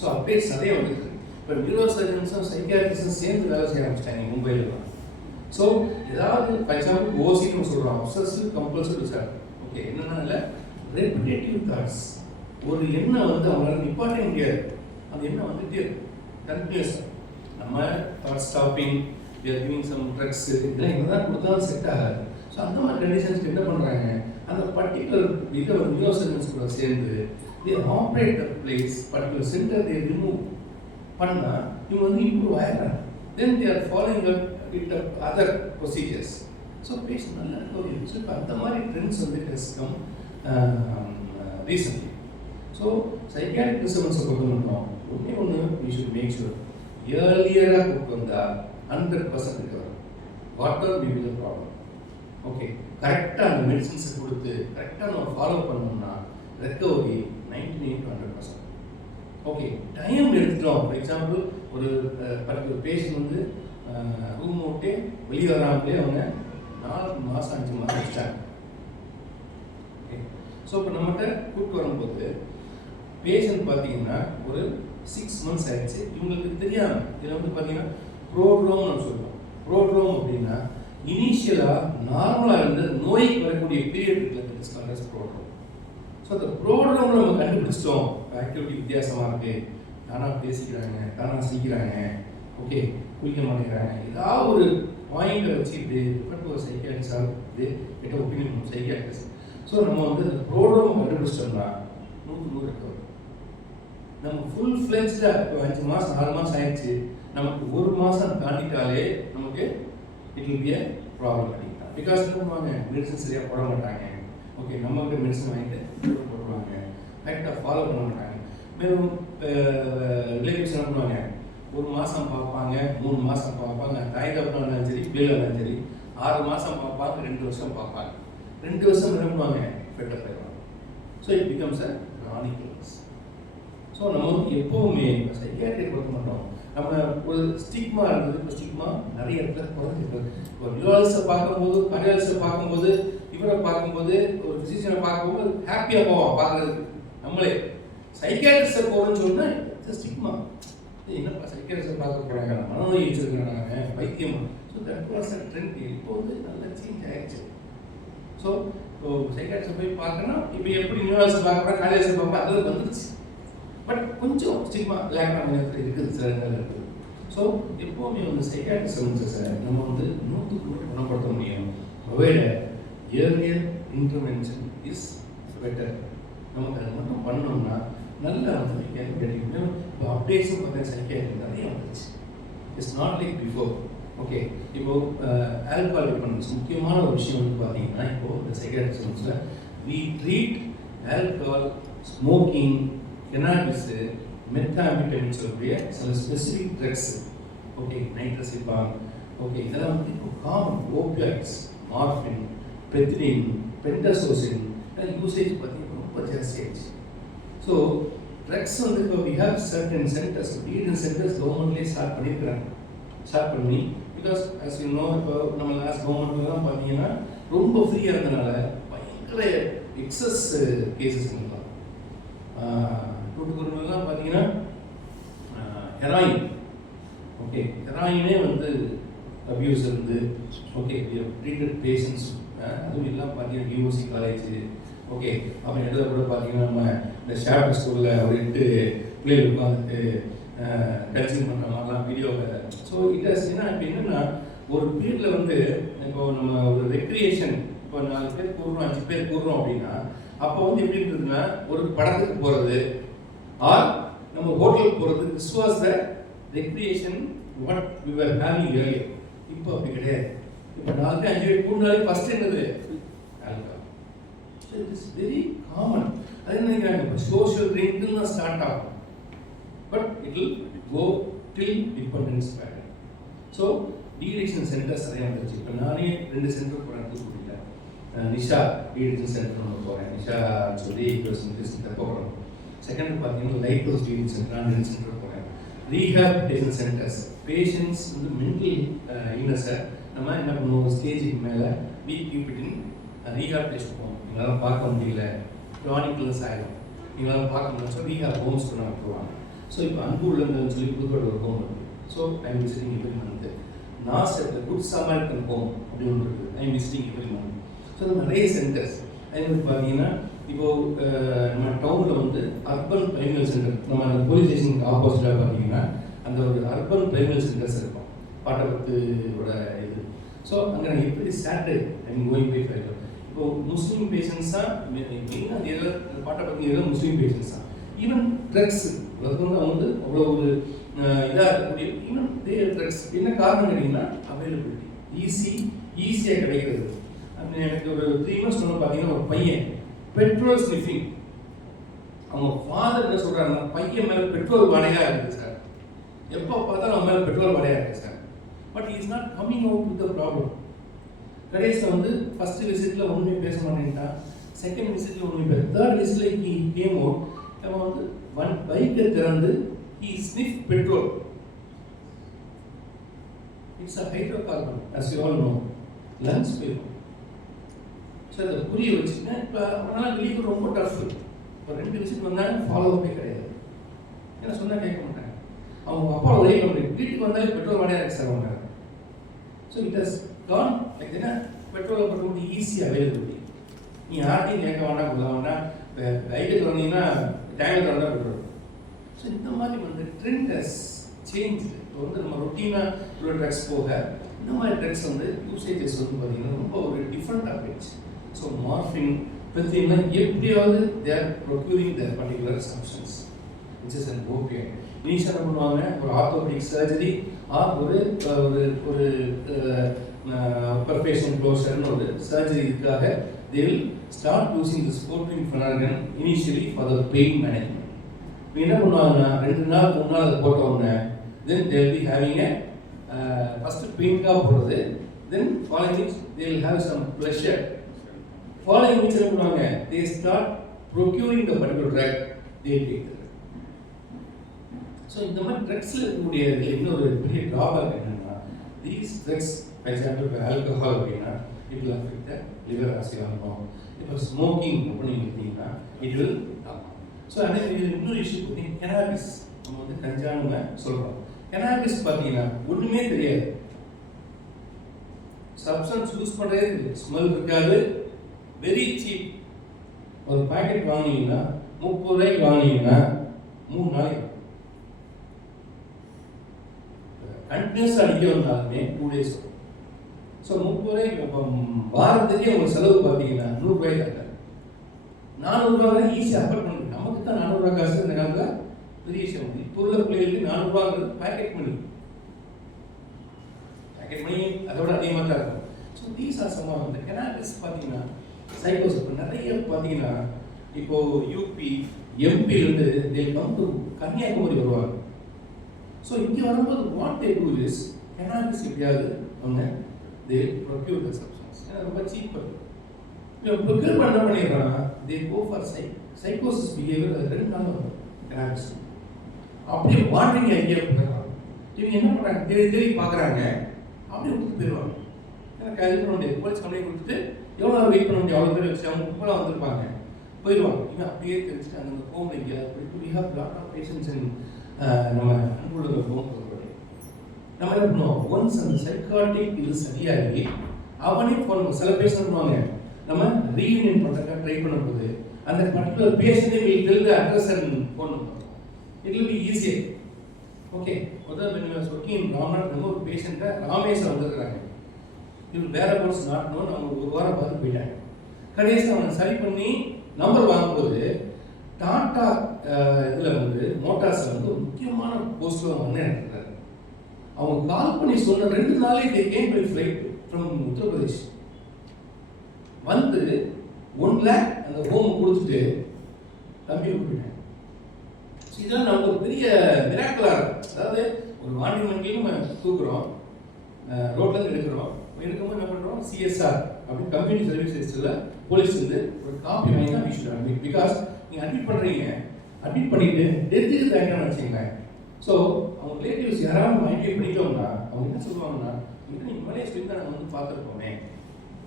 ஸோ அப்டேட்ஸ் நிறைய வந்துருக்கு. இப்போ நியூரோ சர்ஜன்ஸும் சைக்காட்ரிஸ்டும் சேர்ந்து வேலை செய்ய ஆரம்பிச்சிட்டாங்க மும்பையில் தான். ஸோ ஏதாவது ஃபார் எக்ஸாம்பிள் ஓசின்னு சொல்கிறோம், அப்சசிவ் கம்பல்சிவ் டிசார்டர். ஓகே, என்னென்னா இல்லை ரெப்பிட்டேட்டிவ் தாட்ஸ், ஒரு எண்ணம் வந்து அவங்களால நிப்பாட்ட முடியாது, அந்த எண்ணம் வந்துகிட்டே இருக்கும் கண்டினியூஸாக. நம்ம thought stopping, giving some drugs, இதெல்லாம் என்ன தான் கொடுத்தாலும் செட் ஆகாது. ஸோ அந்த மாதிரி கண்டிஷன்ஸ்க்கு என்ன பண்ணுறாங்க, அந்த பர்டிகுலர் இதை ஒரு நியூரோசர்ஜன்ஸ் கூட சேர்ந்து operate the place particular centre they remove பண்ணால் இவங்க வந்து இம்ப்ரூவ் ஆகிடுறாங்க. Then they are following up with other procedures. So patient நல்ல recovery. So இப்போ அந்த மாதிரி ட்ரெண்ட்ஸ் வந்து has come recently. So psychiatric disturbance பொறுத்த மட்டும் ஒன்று we should make sure earlier-ஆக கூப்பிட்டு வந்தால் 100% recover. Whatever may be the problem. Okay, கரெக்டாக அந்த மெடிசின்ஸை கொடுத்து கரெக்டாக நம்ம ஃபாலோ பண்ணோம்னா ரெக்கவரி 99 to 100%. ஓகே, டைம் எடுத்துட்டோம். ஃபார் எக்ஸாம்பிள் ஒரு பர்டிகுலர் பேஷண்ட் வந்து ரூம் விட்டு வெளியே வராமலே அவங்க 4 மாதம் 5 மாதம் வச்சிட்டாங்க. ஓகே, ஸோ இப்போ நம்மகிட்ட கூப்பிட்டு வரும்போது பேஷண்ட் பார்த்தீங்கன்னா ஒரு 6 months ஆயிடுச்சு. இவங்களுக்கு தெரியாமல் இதில் வந்து பார்த்தீங்கன்னா ப்ரோட்ரோம் நம்ம சொல்லுவோம். ப்ரோட்ரோம் அப்படின்னா இனிஷியலாக நார்மலாக இருந்து நோய்க்கு வரக்கூடிய பீரியட் இருக்குல்ல, ப்ரோட்ரோம். ஸோ அந்த ப்ரோட்ரோம் நம்ம கண்டுபிடிச்சிட்டோம், ஆக்டிவிட்டி வித்தியாசமாக இருக்குது, தானாக பேசிக்கிறாங்க, தானாக சிரிக்கிறாங்க, ஓகே குளிக்க மாட்டேங்கிறாங்க, ஏதாவது ஒரு பாயிண்டை வச்சுக்கிட்டு பட் ஒரு சைக்கியாட்ரிஸ்டாக இது கிட்ட ஒப்பீனியன் சைக்கியாட்ரிஸ்ட். ஸோ நம்ம வந்து அந்த ப்ரோக்ராம் கண்டுபிடிச்சிட்டோம்னா 100% ரெக்கவர். நம்ம ஃபுல் ஃப்ளெஜ்டாக இப்போ 5 மாதம் 4 மாதம் ஆயிடுச்சு, நமக்கு 1 மாதம் தாண்டிட்டாலே நமக்கு it will be a problem பண்ணிக்கலாம். பிகாஸ் என்ன பண்ணுவாங்க, மெடிசன் சரியாக போட மாட்டாங்க. ஓகே, நம்மகிட்ட மெடிசன் வாங்கிட்டு போட்டுருவாங்க, கரெக்டாக ஃபாலோ பண்ண மாட்டாங்க. மேலும் ரிலேட்டிவ்ஸ் என்ன பண்ணுவாங்க, 1 மாதம் பார்ப்பாங்க, 3 மாதம் பார்ப்பாங்க, தாய் தகப்பனாக இருந்தாலும் சரி பிள்ளைகள் இருந்தாலும் சரி 6 மாதம் பார்ப்பாங்க, 2 வருஷம் பார்ப்பாங்க. 2 வருஷம் என்ன பண்ணுவாங்க, பெட்டர் ஆகிடுவாங்க. So it becomes a chronic illness. So நம்ம வந்து எப்போவுமே சைக்கியாட்ரிக் கொடுக்க மாட்டோம். நம்ம ஒரு ஸ்டிக்மா இருந்தது, இப்போ ஸ்டிக்மா நிறைய இடத்துல குறைஞ்சிருக்கு. இப்போ நியூராலஜிஸ்ட்டை பார்க்கும்போது, கார்டியாலஜிஸ்ட்டை பார்க்கும்போது, இவரை பார்க்கும்போது, ஒரு ஃபிசிஷியனை பார்க்கும்போது ஹாப்பியாக போவோம் பார்க்குறதுக்கு. நம்மளே சைக்கியாட்ரிஸ்ட்டை போகிறோன்னு சொன்னால் ஸ்டிக்மா, என்னப்பா சைக்காட்ரிஸ்ட் பார்க்க போகிறாங்க, மனநோய் வச்சுருக்காங்க, வைத்தியம். So that was a trend. இப்போ வந்து நல்லா சேஞ்ச் ஆகிடுச்சு. ஸோ இப்போ சைக்காட்ரிஸ்ட் போய் பார்க்கணும், இப்போ எப்படி யூனிவர்சிட்டி பார்க்குறோம், காலேஜ் பார்ப்போம், அதில் வந்துருச்சு. பட் கொஞ்சம் ஸ்டிக்மா லேக் ஆன நேரத்தில் இருக்குது, சில இடங்கள் இருக்குது. ஸோ எப்போவுமே வந்து சைக்காட்ரிஸ்ட் சர்வீசஸை நம்ம வந்து 100% குணப்படுத்த முடியும். Provide earlier intervention is better. நமக்கு அதை மட்டும் பண்ணோம்னா நல்லா வந்து கிடைக்கும். இப்போ அப்டேட்ஸும் பார்த்தீங்கன்னா சைக்காட்ரி நிறைய வந்துச்சு. It's not like before. Okay, இப்போது ஆல்கஹால் டிபெண்டன்ஸ் முக்கியமான ஒரு விஷயம் வந்து பார்த்தீங்கன்னா, இப்போது இந்த சைக்காட்ரி சர்வீஸில் we treat alcohol, smoking, cannabis, methamphetamine சொல்லக்கூடிய சில specific drugs. Okay, nitrazepam, okay, இதெல்லாம் வந்து இப்போ common. Opioids, morphine, pethidine, pentazocine usage பார்த்தீங்கன்னா ரொம்ப ஜாஸ்தி ஆயிடுச்சு. ஸோ ட்ரக்ஸ் வந்து இப்போ we have certain centres, leading centres கவர்மெண்ட்லேயே ஸ்டார்ட் பண்ணியிருக்கிறாங்க. ஸ்டார்ட் பண்ணி பிகாஸ் அஸ் யூ நோ, இப்போ நம்ம லாஸ்ட் கவர்மெண்ட்லாம் பார்த்தீங்கன்னா ரொம்ப ஃப்ரீயாக இருந்தனால பயங்கர எக்ஸஸ் கேசஸ் இருக்கலாம். தூத்துக்குடிலாம் பார்த்தீங்கன்னா ஹெராயின், ஓகே, ஹெராயினே வந்து அப்யூஸ் இருந்து, ஓகே, ட்ரீட்டட் பேஷன்ஸ். அதுவும் எல்லாம் பார்த்தீங்கன்னா யூனிவர்சிட்டி காலேஜ், ஓகே, அப்புறம் இடத்துல கூட பார்த்தீங்கன்னா நம்ம இந்த ஷேப் ஸ்கூலில் ஒரு 8 பிள்ளைகள் உட்காந்துட்டு கன்சியூம் பண்ணுற மாதிரிலாம் வீடியோவில். ஸோ இட் ஹஸ் என்ன இப்போ என்னென்னா, ஒரு பீரியடில் வந்து இப்போ நம்ம ஒரு ரெக்ரியேஷன், இப்போ 4 பேர் கூடுறோம், 5 பேர் கூடுறோம் அப்படின்னா, அப்போ வந்து எப்படி இருக்குதுன்னா, ஒரு படத்துக்கு போகிறது ஆர் நம்ம ஹோட்டலுக்கு போகிறது, this was the recreation what we were having earlier. இப்போ அப்படி கிடையாது. இப்போ 4 பேர் 5 பேர் கூடுனாலே ஃபர்ஸ்ட் என்னது alcohol. So it is very common. அது நினைக்கிறாங்க இப்போ சோஷியல் ட்ரிங்க்னு தான் ஸ்டார்ட் ஆகும், but it will go till dependence pattern. So deaddiction centres நிறைய வந்துருச்சு. இப்போ நானே 2 சென்டர் போகிறேன் தூத்துக்குடியில். நிஷா டீடிக்ஷன் சென்டர் ஒன்று போகிறேன், நிஷா சொல்லி சென்டர் போகிறோம். செகண்ட் பார்த்தீங்கன்னா லைட் ஹவுஸ் டீடிக்ஷன் சென்டர், நான் 2 சென்டர் போகிறேன். ரீஹாபிலிட்டேஷன் சென்டர்ஸ், பேஷண்ட்ஸ் வந்து மென்டல் இல்னஸை நம்ம என்ன பண்ணுவோம், ஒரு ஸ்டேஜுக்கு மேலே we keep it in rehabilitation போவோம். எங்களால் பார்க்க முடியல, க்ரானிக் இல்னஸ் ஆகிடும், எங்களால் பார்க்க முடியல, ஸோ ரீஹாப் ஹோம்ஸ் கொண்டு விட்டுருவாங்க. ஸோ இப்போ அன்பு உள்ளங்கள்னு சொல்லி புதுக்கோட்டை ஒரு ஹோம் இருக்குது. So I am visiting every month. நாஸ்ட் குட் சமாரிட்டன் ஹோம் அப்படின்னு ஒன்று இருக்குது, I am visiting every month. So இந்த நிறைய சென்டர்ஸ். அதே மாதிரி பார்த்தீங்கன்னா இப்போது நம்ம டவுனில் வந்து அர்பன் பிரைமரி சென்டர், நம்ம அந்த போலீஸ் ஸ்டேஷனுக்கு ஆப்போசிட்டாக பார்த்தீங்கன்னா அந்த ஒரு அர்பன் பிரைமரி சென்டர்ஸ் இருக்கும், பாட்டபத்தோட இது. ஸோ அங்கே நான் எப்படி Saturday I mean going by five. இப்போது முஸ்லீம் பேஷண்ட்ஸாக மெயினாக அந்த ஏரியா பாட்டபத்தி ஏரியா முஸ்லீம் பேஷண்ட்ஸ் தான். ஈவன் ட்ரக்ஸ் வந்து வந்து அவ்வளோ ஒரு இதாக இருக்கக்கூடிய ஈவன் ட்ரக்ஸ் என்ன காரணம் கேட்டிங்கன்னா அவைலபிலிட்டி, ஈஸியாக கிடைக்கிறது. எனக்கு ஒரு 3 months சொன்ன பார்த்தீங்கன்னா ஒரு பையன் பெட்ரோல் ஸ்னிஃபிங், அவங்க ஃபாதர் என்ன சொல்கிறாங்கன்னா, பையன் மேலே பெட்ரோல் வாடையாக இருக்குது சார், எப்போ பார்த்தாலும் அவன் மேலே பெட்ரோல் வாடையாக இருக்குது sir, but is not coming out with the problem. கடைசியில் வந்து ஃபஸ்ட்டு விசிட்டில் ஒன்றுமே பேச மாட்டேன்ட்டான், செகண்ட் விசிட்டில் ஒன்றுமே பேச, தேர்ட் விசிட்டில் ஹி கேம் அவுட். அவன் வந்து பைக்கை திறந்து he sniff petrol. It's a hydrocarbon as you all know, lungs போயிருக்கும். ஸோ அதை புரிய வச்சுன்னா இப்போ அவனால் வெளியே ரொம்ப டஃப். இப்போ 2 விசிட் வந்தாங்க, ஃபாலோ அப்பே கிடையாது. ஏன்னா சொன்னால் கேட்க மாட்டாங்க. அவங்க அப்பா ஒரே கம்பெனி, வீட்டுக்கு வந்தாலே பெட்ரோல் வாடையாக இருக்கு சார் அவங்க. So it has gone like ஏன்னா பெட்ரோலை பொறுத்தவரைக்கும் ஈஸியாக அவைலபிலிட்டி. நீ யார்ட்டையும் கேட்க வேண்டாம், கொடுக்க வேண்டாம். பைக்கை திறந்தீங்கன்னா டேங்கில் திறந்தா பெட்ரோல். ஸோ இந்த மாதிரி வந்து ட்ரெண்ட் ஹஸ் சேஞ்ச். இப்போ வந்து நம்ம ரொட்டீனாக ஒரு ட்ரக்ஸ் போக இந்த மாதிரி ட்ரக்ஸ் வந்து யூசேஜஸ் வந்து பார்த்தீங்கன்னா ரொம்ப ஒரு டிஃப்ரெண்ட்டாக போயிடுச்சு. ஸோ மார்ஃபின் பார்த்தீங்கன்னா எப்படியாவது their procuring their particular substance which is an opium. Initial என்ன பண்ணுவாங்க, ஒரு ஆர்த்தோபெடிக் சர்ஜரி ஆர் ஒரு ஒரு பர்ஃபேஷன் க்ளோஷர்னு ஒரு சர்ஜரி இதுக்காக they will start using this scorpion phenergan initially for the pain management. என்ன பண்ணுவாங்கன்னா 2 நாள் 3 நாள் அதை போட்ட உடனே then they will be having a first பெயின்காக போடுறது, then following it they will have some pleasure. Following which என்ன பண்ணுவாங்க, they start procuring the particular drug, they take it. So இந்த மாதிரி ட்ரக்ஸில் இருக்கக்கூடிய இன்னொரு பெரிய ட்ராபேக் என்னென்னா, these drugs for example இப்போ ஆல்கஹால் அப்படின்னா it will affect the liver as you all know. இப்போ ஸ்மோக்கிங் அப்படின்னு எடுத்தீங்கன்னா it will ஸோ அதே மாதிரி இன்னொரு இஷ்யூ பார்த்தீங்கன்னா கெனாபிஸ். நம்ம வந்து கஞ்சான்னு சொல்கிறோம். cannabis பார்த்தீங்கன்னா ஒன்றுமே தெரியாது, சப்ஸ்டன்ஸ் யூஸ் பண்ணுறதே தெரியாது, ஸ்மெல் இருக்காது, வெரி சீப். ஒரு பாக்கெட் வாங்கினீங்கன்னா 30 ரூபாய்க்கு வாங்கினீங்கன்னா 3 நாளைக்கு கண்டினியூஸ் அடிக்க வந்தாலுமே 2 days வரும். ஸோ 30 ரூபாய்க்கு வாரத்துக்கே உங்களுக்கு செலவு பார்த்தீங்கன்னா 100 ரூபாய் தாங்க. 400 ரூபாய் ஈஸியாக அஃபோர்ட் பண்ணுங்க. நமக்கு தான் 400 ரூபாய் காசு இந்த காலத்தில் பெரிய விஷயம். இப்போ உள்ள பிள்ளைகளுக்கு 400 ரூபாங்கிறது பாக்கெட் மணி அதோட அதிகமாக தான் இருக்கும். So these are some of the cannabis. பார்த்தீங்கன்னா சைக்கோஸ் இப்போ நிறைய பார்த்தீங்கன்னா இப்போ யூபி எம்பிலேருந்து தே கம் டு கன்னியாகுமரி வருவாங்க. ஸோ இங்கே வரும்போது what they do is cannabis எப்படியாவது அவங்க தே ப்ரொக்யூர் த சப்ஸ்டன்ஸ். ஏன்னா ரொம்ப சீப்பர். இப்போ ப்ரொக்யூர் பண்ண பண்ணிடுறாங்கன்னா தே கோ ஃபார் சைக்கோசிஸ் பிஹேவியர். அது 2 நாள் வரும் கனாபிஸ். அப்படியே வார்னிங் ஐடியா பண்ணுறாங்க. இவங்க என்ன பண்ணுறாங்க, தேடி பார்க்குறாங்க, அப்படியே விட்டு போயிடுவாங்க. ஏன்னா கைது பண்ண முடியாது, போலீஸ் கம்ப்ளைண்ட் கொடுத்துட்டு எவ்வளோ நேரம் வெயிட் பண்ண முடியும், அவ்வளோ பேர் வச்சு அவங்க கும்பலாக வந்திருப்பாங்க, போயிடுவாங்க. இவன் அப்படியே தெரிஞ்சுட்டு அந்த ஹோம் எங்கேயாவது போயிட்டு we have lot of patients in நம்ம அன்புள்ள ஹோம் சொல்கிறோம். நம்ம என்ன பண்ணுவோம், ஒன்ஸ் அந்த சைக்காட்டிக் இது சரியாகி அவனே ஃபோன் சில பேஷண்ட் பண்ணுவாங்க, நம்ம ரீயூனியன் பண்ணுறதுக்காக ட்ரை பண்ணும்போது அந்த பர்டிகுலர் பேஷண்டே will tell the address and phone number. It will be easier. Okay, முதல் when I was working in Ramnath நம்ம ஒரு பேஷண்ட்டை ராமேஸ்வரம் வந்திருக்கிறாங்க. இவங்க வேற போர்ஸ் நாட்டணும், அவங்க ஒரு வாரம் பார்த்து போயிட்டாங்க. கடைசி அவனை சரி பண்ணி நம்பர் வாங்கும்போது டாடா இதில் வந்து மோட்டார்ஸில் வந்து ஒரு முக்கியமான போஸ்ட்டில் வந்து இருக்கிறார். அவங்க கால் பண்ணி சொன்ன 2 நாளே they came by flight from Uttar Pradesh வந்து 1 lakh அந்த ஹோம் கொடுத்துட்டு தம்பி விட்டுட்டாங்க. இதெல்லாம் நமக்கு ஒரு பெரிய மிராக்கிளாக இருக்கும். அதாவது ஒரு வாண்டிங் வண்டியும் நம்ம தூக்குறோம், ரோட்லேருந்து எடுக்கும்போது என்ன பண்ணுறோம், சிஎஸ்ஆர் அப்படின்னு கம்யூனிட்டி சர்வீஸ் ரெஜிஸ்டரில் போலீஸ் வந்து ஒரு காப்பி வாங்கி தான் வி ஷுட் அட்மிட். பிகாஸ் நீங்கள் அட்மிட் பண்ணுறீங்க, அட்மிட் பண்ணிட்டு டெத்துக்கு தயாரான்னு வச்சுங்களேன். ஸோ அவங்க ரிலேட்டிவ்ஸ் யாராவது நம்ம ஐடென்டிஃபை பண்ணிட்டோம்னா அவங்க என்ன சொல்லுவாங்கன்னா, இன்னும் நீங்கள் முன்னாடியே சொல்லி தான் நாங்கள் வந்து பார்த்துருப்போமே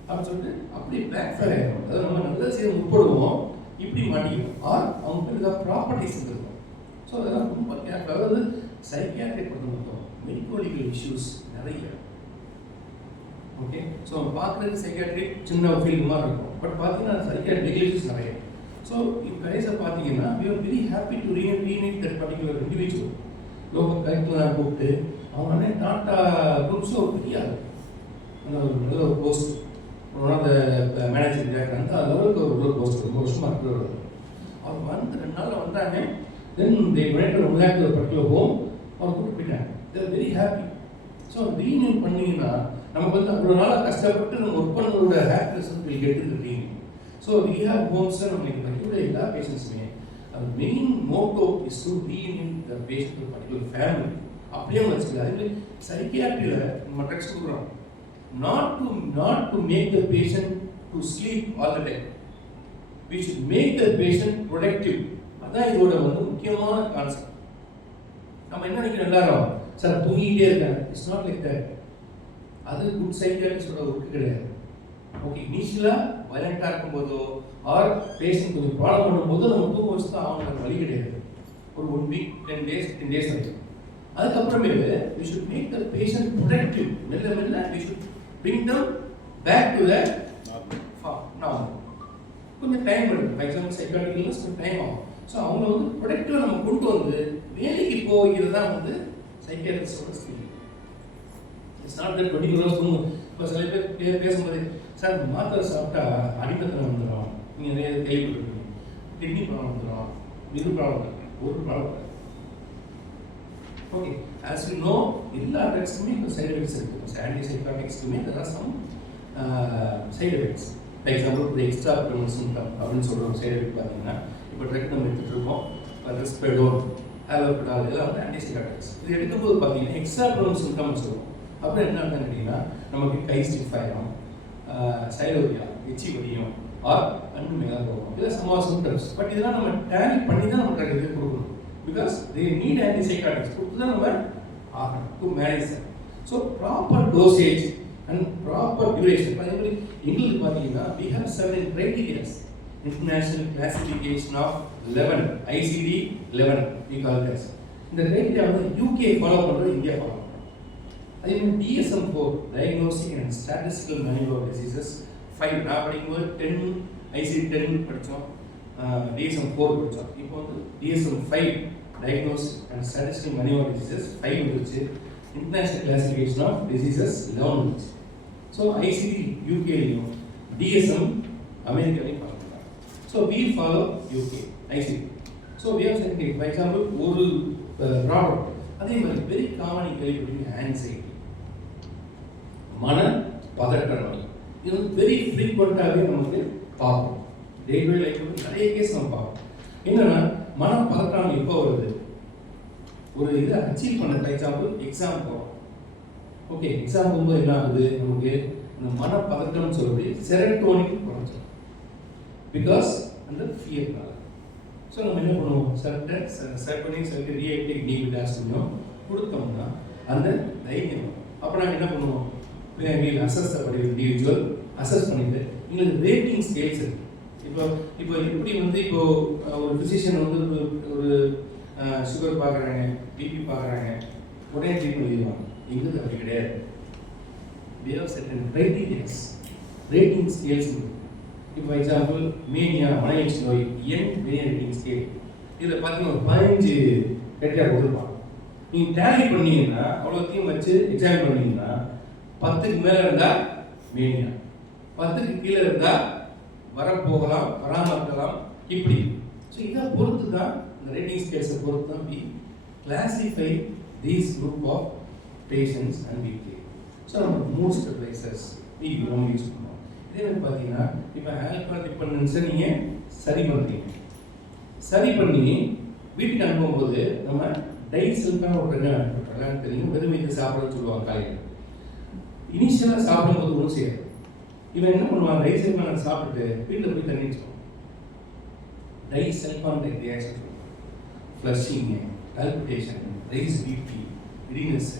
அப்படின்னு சொல்லிட்டு அப்படியே பேக் ஃபயர் ஆகிடும். அதாவது நம்ம நல்ல செய்ய முற்படுவோம், இப்படி மாட்டிக்கும். ஆர் அவங்க பேர் ஏதாவது ப்ராப்பர்ட்டிஸ் இருந்திருக்கும். ஸோ அதெல்லாம் ரொம்ப கேர்ஃபுல். அதாவது சைக்கியாட்ரிக் பொறுத்த மட்டும் மெடிக்கோலிக்கல் இஷ்யூஸ் நிறைய. ஓகே, ஸோ பார்க்குறது சைக்கியாட்ரிக் சின்ன ஃபீல்டு மாதிரி இருக்கும், பட் பார்த்தீங்கன்னா சைக்கியாட்ரிக் இஷ்யூஸ் நிறைய. ஸோ இப்போ கடைசியாக பார்த்தீங்கன்னா we are very happy to reunite that particular individual. Local கலெக்டராக கூப்பிட்டு அவங்க அண்ணே டாட்டா குரூப்ஸில் ஒரு பெரிய அந்த ஒரு நல்ல ஒரு post, one of the managing director அந்த லெவலுக்கு ஒரு போஸ்ட் ரொம்ப வருஷமாக இருக்கிறவர். அவங்க வந்து 2 நாளில் வந்தாங்க. தென் தே டொனேட்டட் 1 lakh ஒரு பர்டிகுலர் ஹோம். அவங்க கூப்பிட்டு போயிட்டாங்க. They are very happy. So reunion பண்ணிங்கன்னா நமக்கு வந்து அவ்வளோ நாளாக கஷ்டப்பட்டு நம்ம ஒர்க் பண்ணவங்களோட ஹாப்பினஸ் வந்து will get in reunion. So rehab ஹோம்ஸில் நம்மளுக்கு பர்டிகுலர் எல்லா பேஷண்ட்ஸுமே அது main motto is to reunion the patient particular family. அப்படியே வச்சுக்கல. அதே சைக்கியாட்ரியில் நம்ம ட்ரக்ஸ் கொடுக்குறோம், not to make the patient to sleep all the time. We should make the patient productive. அதான் இதோட வந்து முக்கியமான கான்செப்ட். நம்ம என்ன நினைக்கிறோம் எல்லாரும், சார் தூங்கிட்டே இருக்காங்க. It's not like that. அது குட் சைக்கியாட்ரிஸ்டோட ஒர்க்கு கிடையாது. ஓகே, இனிஷியலாக வயலண்ட்டாக இருக்கும்போதோ ஆர் பேஷண்ட் கொஞ்சம் ப்ராப்ளம் பண்ணும்போது நம்ம தூங்க வச்சு தான் அவங்களுக்கு வழி கிடையாது. ஒரு 1 week 10 days 15 days வரைக்கும். அதுக்கப்புறமேலு we should make the patient productive. மெல்ல மெல்ல we should bring them back to the normal. கொஞ்சம் டைம் எடுக்கும். ஃபார் எக்ஸாம்பிள் சைக்காட்ரிக்கல் கொஞ்சம் டைம் ஆகும். ஸோ அவங்க வந்து ப்ரொடக்டிவாக நம்ம கொண்டு வந்து வேலைக்கு போகிறது தான் வந்து சைக்கியாட்ரிஸ்டோட skill. It's not that 24 hours தூங்கும். இப்போ சில பேர் பேசும்போது, சார் மாத்திரை சாப்பிட்டா அடிமத்தில் வந்துடும், நீங்கள் நிறைய கேள்விப்பட்டிருக்கீங்க, கிட்னி ப்ராப்ளம் வந்துடும், இது ப்ராப்ளம், ஒரு problem. Okay, as you know எல்லா ட்ரக்ஸுமே இப்போ சைடு எஃபெக்ட்ஸ் இருக்குது. ஆன்டிசைக்காட்டிக்ஸ்க்குமே there are some side effects. For example ஒரு எக்ஸ்ட்ரா அப்டோமினல் சிம்டம் அப்படின்னு சொல்கிற ஒரு சைடு எஃபெக்ட் பார்த்தீங்கன்னா, இப்போ ட்ரக் நம்ம எடுத்துகிட்டு இருக்கோம், ரெஸ்பெடோல், ஹாலோபெடால், இதெல்லாம் வந்து ஆன்டிசைக்காட்டிக்ஸ். இது எடுக்கும்போது பார்த்தீங்கன்னா எக்ஸ்ட்ரா அப்டோமினல் சிம்டம்ஸ் சொல்லுவோம். அப்புறம் என்ன கேட்டிங்கன்னா, நமக்கு கை ஸ்டிஃப் ஆகிடும், சைலோரியா எச்சி வடியும், ஆர் கண்ணு மேலே போகும். இதெல்லாம் சம சிம்டம்ஸ். பட் இதெல்லாம் நம்ம டேலி பண்ணி தான் நம்ம ட்ரக் இது கொடுக்கணும். பிகாஸ் தே நீட் ஆன்டிசைக்காட்டிக்ஸ் கொடுத்து தான் நம்ம ஆகணும் to manage. So proper dosage and proper duration. அதே மாதிரி எங்களுக்கு பார்த்தீங்கன்னா we have certain criteria. International Classification of 11, ICD-11 we call this. இந்த கிரைட்டீரியா வந்து யூகே ஃபாலோ பண்ணுறது, இந்தியா ஃபாலோ பண்ணுறோம். அதே மாதிரி DSM-4 diagnostic and statistical manual of diseases 5 நான் படிக்கும்போது 10 ICD-10 படித்தோம், DSM-4 படித்தோம். இப்போ வந்து DSM-5 diagnostic and statistical manual of diseases 5 வந்துருச்சு. இன்டர்நேஷனல் கிளாசிஃபிகேஷன் ஆஃப் டிசீசஸ் 11 வந்துச்சு. ஸோ ICD யூகேலையும் DSM அமெரிக்காலையும் ஃபாலோ பண்ணுறாங்க. So we follow UK ICD. So we have said, for example, ஒரு ப்ராப்ளம் அதே மாதிரி வெரி காமன் கேள்விப்பட்டீங்க ஆன்சைட்டி, மன பதட்ட நோய். இது வந்து வெரி ஃப்ரீக்வெண்ட்டாகவே நமக்கு பார்ப்போம். டே டு டே லைஃப் நிறைய கேஸ் நம்ம பார்ப்போம். என்னன்னா மன பதட்டம் எப்போ வருது, ஒரு இதை அச்சீவ் பண்ண, ஃபார் எக்ஸாம்பிள் எக்ஸாம் போகிறோம். ஓகே, எக்ஸாம் போகும்போது என்ன ஆகுது, நமக்கு இந்த மன பதட்டம்னு சொல்லி செரட்டோனின் குறைஞ்சிடும். பிகாஸ் அந்த ஃபியர்னால. ஸோ நம்ம என்ன பண்ணுவோம், செரட்டோனின் ரியாக்டிவ் இன்ஹிபிட்டார்ஸ் கொடுத்தோம்னா அந்த தைரியம். அப்போ நாங்கள் என்ன பண்ணுவோம், வீல் அசஸ் அப்படி இண்டிவிஜுவல் அசஸ் பண்ணிட்டு எங்களுக்கு ரேட்டிங் ஸ்கேல்ஸ் இருக்கு. இப்போ எப்படி வந்து இப்போ ஒரு ஃபிசிஷியன் வந்து ஒரு சுகர் பார்க்குறாங்க, பிபி பார்க்குறாங்க, உடனே ட்ரீட்மெண்ட் எழுதுவாங்க. எங்களுக்கு அப்படி கிடையாது. we have certain criteria, rating scales. இப்போ எக்ஸாம்பிள் மேனியா மனநீட்சி நோய் மேனியா ரேட்டிங் ஸ்கேல், இதில் பார்த்தீங்கன்னா ஒரு 15 கிரைட்டீரியா கொடுத்துருப்பாங்க. நீங்கள் டேலி பண்ணீங்கன்னா அவ்வளோத்தையும் வச்சு எக்ஸாமின் பண்ணீங்கன்னா 10க்கு மேலே இருந்தால் மேனியா, 10க்கு கீழே இருந்தால் வரப்போகலாம், வராமல் இருக்கலாம், இப்படி. ஸோ இதை பொறுத்து தான், இந்த ரேட்டிங் ஸ்கேல்ஸை பொறுத்து தான் we classify these group of patients and we care. So நம்ம மூட் ஸ்டெபிளைசர்ஸ் நம்ம யூஸ் பண்ணுவோம். இதே மாதிரி பார்த்தீங்கன்னா இப்போ ஆல்கஹால் டிபெண்டன்ஸை நீங்கள் சரி பண்ணுறீங்க, சரி பண்ணி வீட்டுக்கு அனுப்பும்போது நம்ம டைசல்ஃபான் ஒரு ரெண்டு தெரியும், வெறும் வீட்டு சாப்பிடணும்னு சொல்லுவாங்க காலையில். இனிஷியலாக சாப்பிடும்போது ஒன்றும் செய்யாது. இவன் என்ன பண்ணுவான், டைசல்ஃபான் சாப்பிட்டுட்டு வீட்டில் போய் தண்ணி வச்சுக்கணும். டைசல்ஃபான் ரியாக்ஷன், ஃப்ளஷிங்கு, கால்பிட்டேஷன், ரைஸ் பிபி, கிரீனஸ்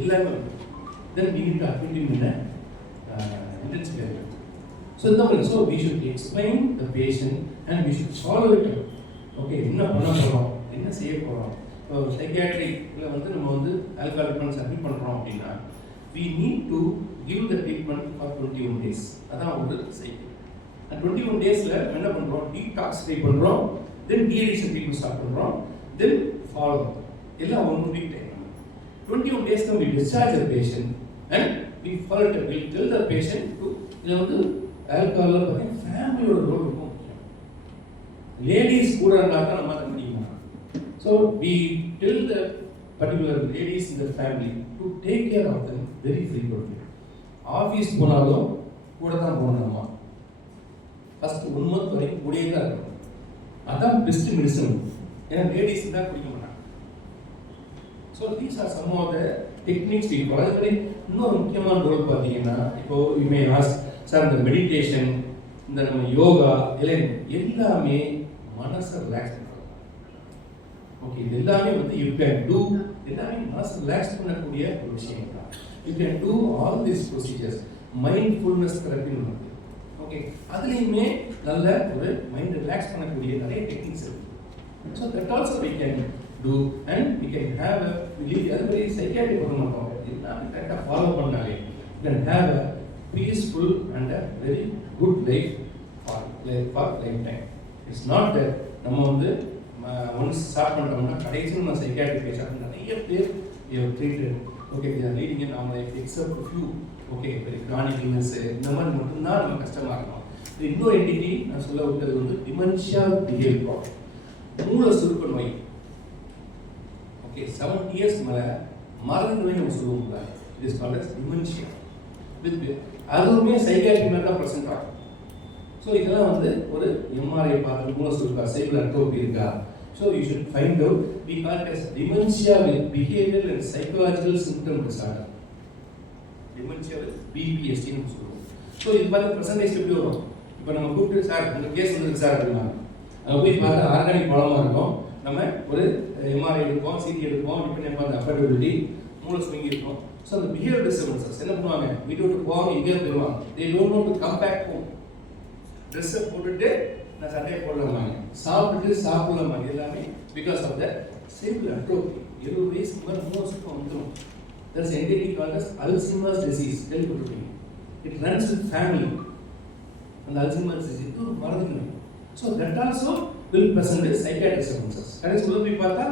எல்லாமே. தென் we need to admit him in intensive care. So we should explain the patient and we should follow it up. Okay, என்ன பண்ண போகிறோம், என்ன செய்ய போகிறோம். இப்போ சைக்கியாட்ரிக்கில் வந்து நம்ம வந்து ஆல்கஹால் டிபெண்டன்ஸ் அட்மிட் பண்ணுறோம் அப்படின்னா we need to give the treatment for 21 days. அதான் ஒரு சைக்கிள். 21 டேஸில் என்ன பண்ணுறோம், டீடாக்ஸிஃபை பண்ணுறோம், தென் டீஅடிக்ஷன் ட்ரீட்மெண்ட் ஸ்டார்ட் பண்ணுறோம், தென் ஃபாலோ எல்லாம் 1 week time. 21 days we discharge the patient and we follow it. We tell the patient to இதில் வந்து ஆல்கஹாலில் பார்த்தீங்கன்னா ஃபேமிலியோட ரோல் ரொம்ப முக்கியம். லேடிஸ் கூட இருந்தால் தான் நம்ம அதை முடியுமா. So we tell the particular ladies in the family to take care of them very frequently. Office போனாலும் கூட தான் போகணும். நம்ம ஃபர்ஸ்ட் 1 month வரைக்கும் கூடயே தான் இருக்கணும். அதான் பெஸ்ட் மெடிசன். ஏன்னா லேடிஸ் தான் குடிக்க மாட்டாங்க. So these are some of the techniques we follow. அதே இன்னொரு முக்கியமான ரோல் பார்த்தீங்கன்னா இப்போ யூ மே ஆஸ்க் சார், இந்த மெடிடேஷன், இந்த நம்ம யோகா எல்லாமே மனசை ரிலாக்ஸ் பண்ணுறது. ஓகே, இது எல்லாமே வந்து யூ கேன் டூ, எல்லாமே மனசை ரிலாக்ஸ் பண்ணக்கூடிய ஒரு விஷயம் தான். You can do all these procedures. Mindfulness தெரப்பின்னு இருக்குது. ஓகே, அதுலேயுமே நல்ல ஒரு மைண்ட் ரிலாக்ஸ் பண்ணக்கூடிய நிறைய டெக்னிக்ஸ் இருக்குது. So that also we can do and we can have a அது மாதிரி சைக்கியாட்ரிக் பண்ண மாட்டோம், எல்லாமே கரெக்டாக ஃபாலோ பண்ணாலே you can have a peaceful and a very good life for lifetime. It's not that நம்ம வந்து ஒன்ஸ் ஸ்டார்ட் பண்ணுறோம்னா கடைசி நம்ம சைக்கியாட்ரிக் பேஷண்ட் நிறைய பேர் treated. Okay, they are leading a normal life except a few. Okay, பெரிய chronic illness இந்த மாதிரி மட்டும்தான் நம்ம கஷ்டமாக இருக்கணும். இது இன்னொரு என்டிட்டி நான் சொல்ல விட்டது வந்து டிமென்ஷியா பிஹேவியர் ப்ராப்ளம், மூளை சுருக்க நோய். ஓகே, 70 years மேலே மறந்து நோய் நம்ம சொல்லுவோம்ல, it is called as dementia. அதுவுமே சைக்கியாட்ரிக் மேலே தான் ப்ரெசென்ட் ஆகும். ஸோ இதெல்லாம் வந்து ஒரு எம்ஆர்ஐ பார்த்து மூளை சுருக்கா, சைக்கிள் அட்ரோபி இருக்கா. So you should find out. We call it as dementia with behavioural and psychological symptom disorder. Dementia with பிபிஎஸ்டின்னு சொல்லுவோம். ஸோ இது பார்த்து பர்சன்டேஜ் எப்படி வரும். இப்போ நம்ம கூப்பிட்டு சார் உங்கள் கேஸ் வந்துருக்கு சார் அப்படின்னா அங்கே போய் பார்த்தா ஆர்கானிக் பழமாக இருக்கும். நம்ம ஒரு எம்ஆர்ஐ எடுப்போம், சிடி எடுப்போம், டிபெண்ட் அந்த அஃபர்டபிலிட்டி, மூளை ஸ்விங்கி இருக்கும். ஸோ அந்த பிஹேவியர் டிஸ்டர்பன்சஸ் என்ன பண்ணுவாங்க, வீட்டு விட்டு போவாங்க, எங்கேயோ போயிடுவாங்க. They don't know to come back home. ட்ரெஸ்ஸை போட்டுட்டு நான் சட்டையை போடலாமாங்க, சாப்பிட்டுட்டு சாப்பிடலாமாங்க, எல்லாமே because of the simple atrophy 70 வயசுக்கு மேலே 3 வருஷத்துக்கு வந்துடும். That's entity called as Alzheimer's disease. கேள்விப்பட்டிருப்பீங்க. It runs with family. அந்த அல்சைமர்ஸ் டிசீஸ் இது ஒரு மறதி நோய். So that also will present psychiatric symptoms. கடைசி போய் பார்த்தா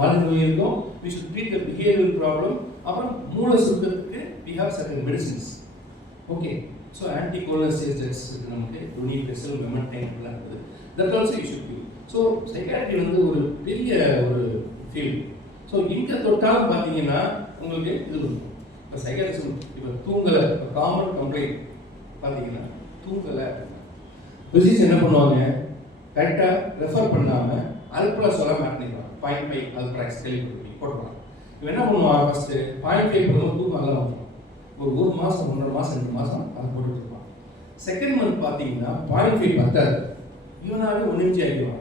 மறதி நோய் இருக்கும். we should treat the behavioral problem. அப்புறம் மூளை சுத்தத்துக்கு we have certain medicines. Okay, so ஆன்டிகோலோசிஸ்டஸ் நமக்கு டுனி பெசல் மெமன்டைன் எல்லாம் இருக்குது. That also you should give. So psychiatry வந்து ஒரு பெரிய ஒரு ஃபீல்டு. ஸோ இங்கே தொட்டாலும் பார்த்தீங்கன்னா உங்களுக்கு இது இருக்கும். இப்போ சைக்காட்ரிஸ்ட் இப்போ தூங்கலை, இப்போ காமன் கம்ப்ளைண்ட் பார்த்தீங்கன்னா தூங்கலை, பிசிக்ஸ் என்ன பண்ணுவாங்க, கரெக்டாக ரெஃபர் பண்ணாமல் அல்ப்ரா சொல்ல மாட்டேங்கிறாங்க. 0.5 அல்ப்ராக்ஸ் கேள்விப்பட்டு போட்டுருவாங்க. இவன் என்ன பண்ணுவான், ஃபஸ்ட்டு 0.5 பண்ணுவோம் தூக்கம் நல்லா வந்துடும். ஒரு மாதம் 1.5 மாதம் 2 மாதம் அதை போட்டுட்டு இருப்பான். செகண்ட் மந்த் பார்த்தீங்கன்னா 0.5 பத்தாது, இவனாவே 1 இன்ச்சு ஆகிடுவாங்க.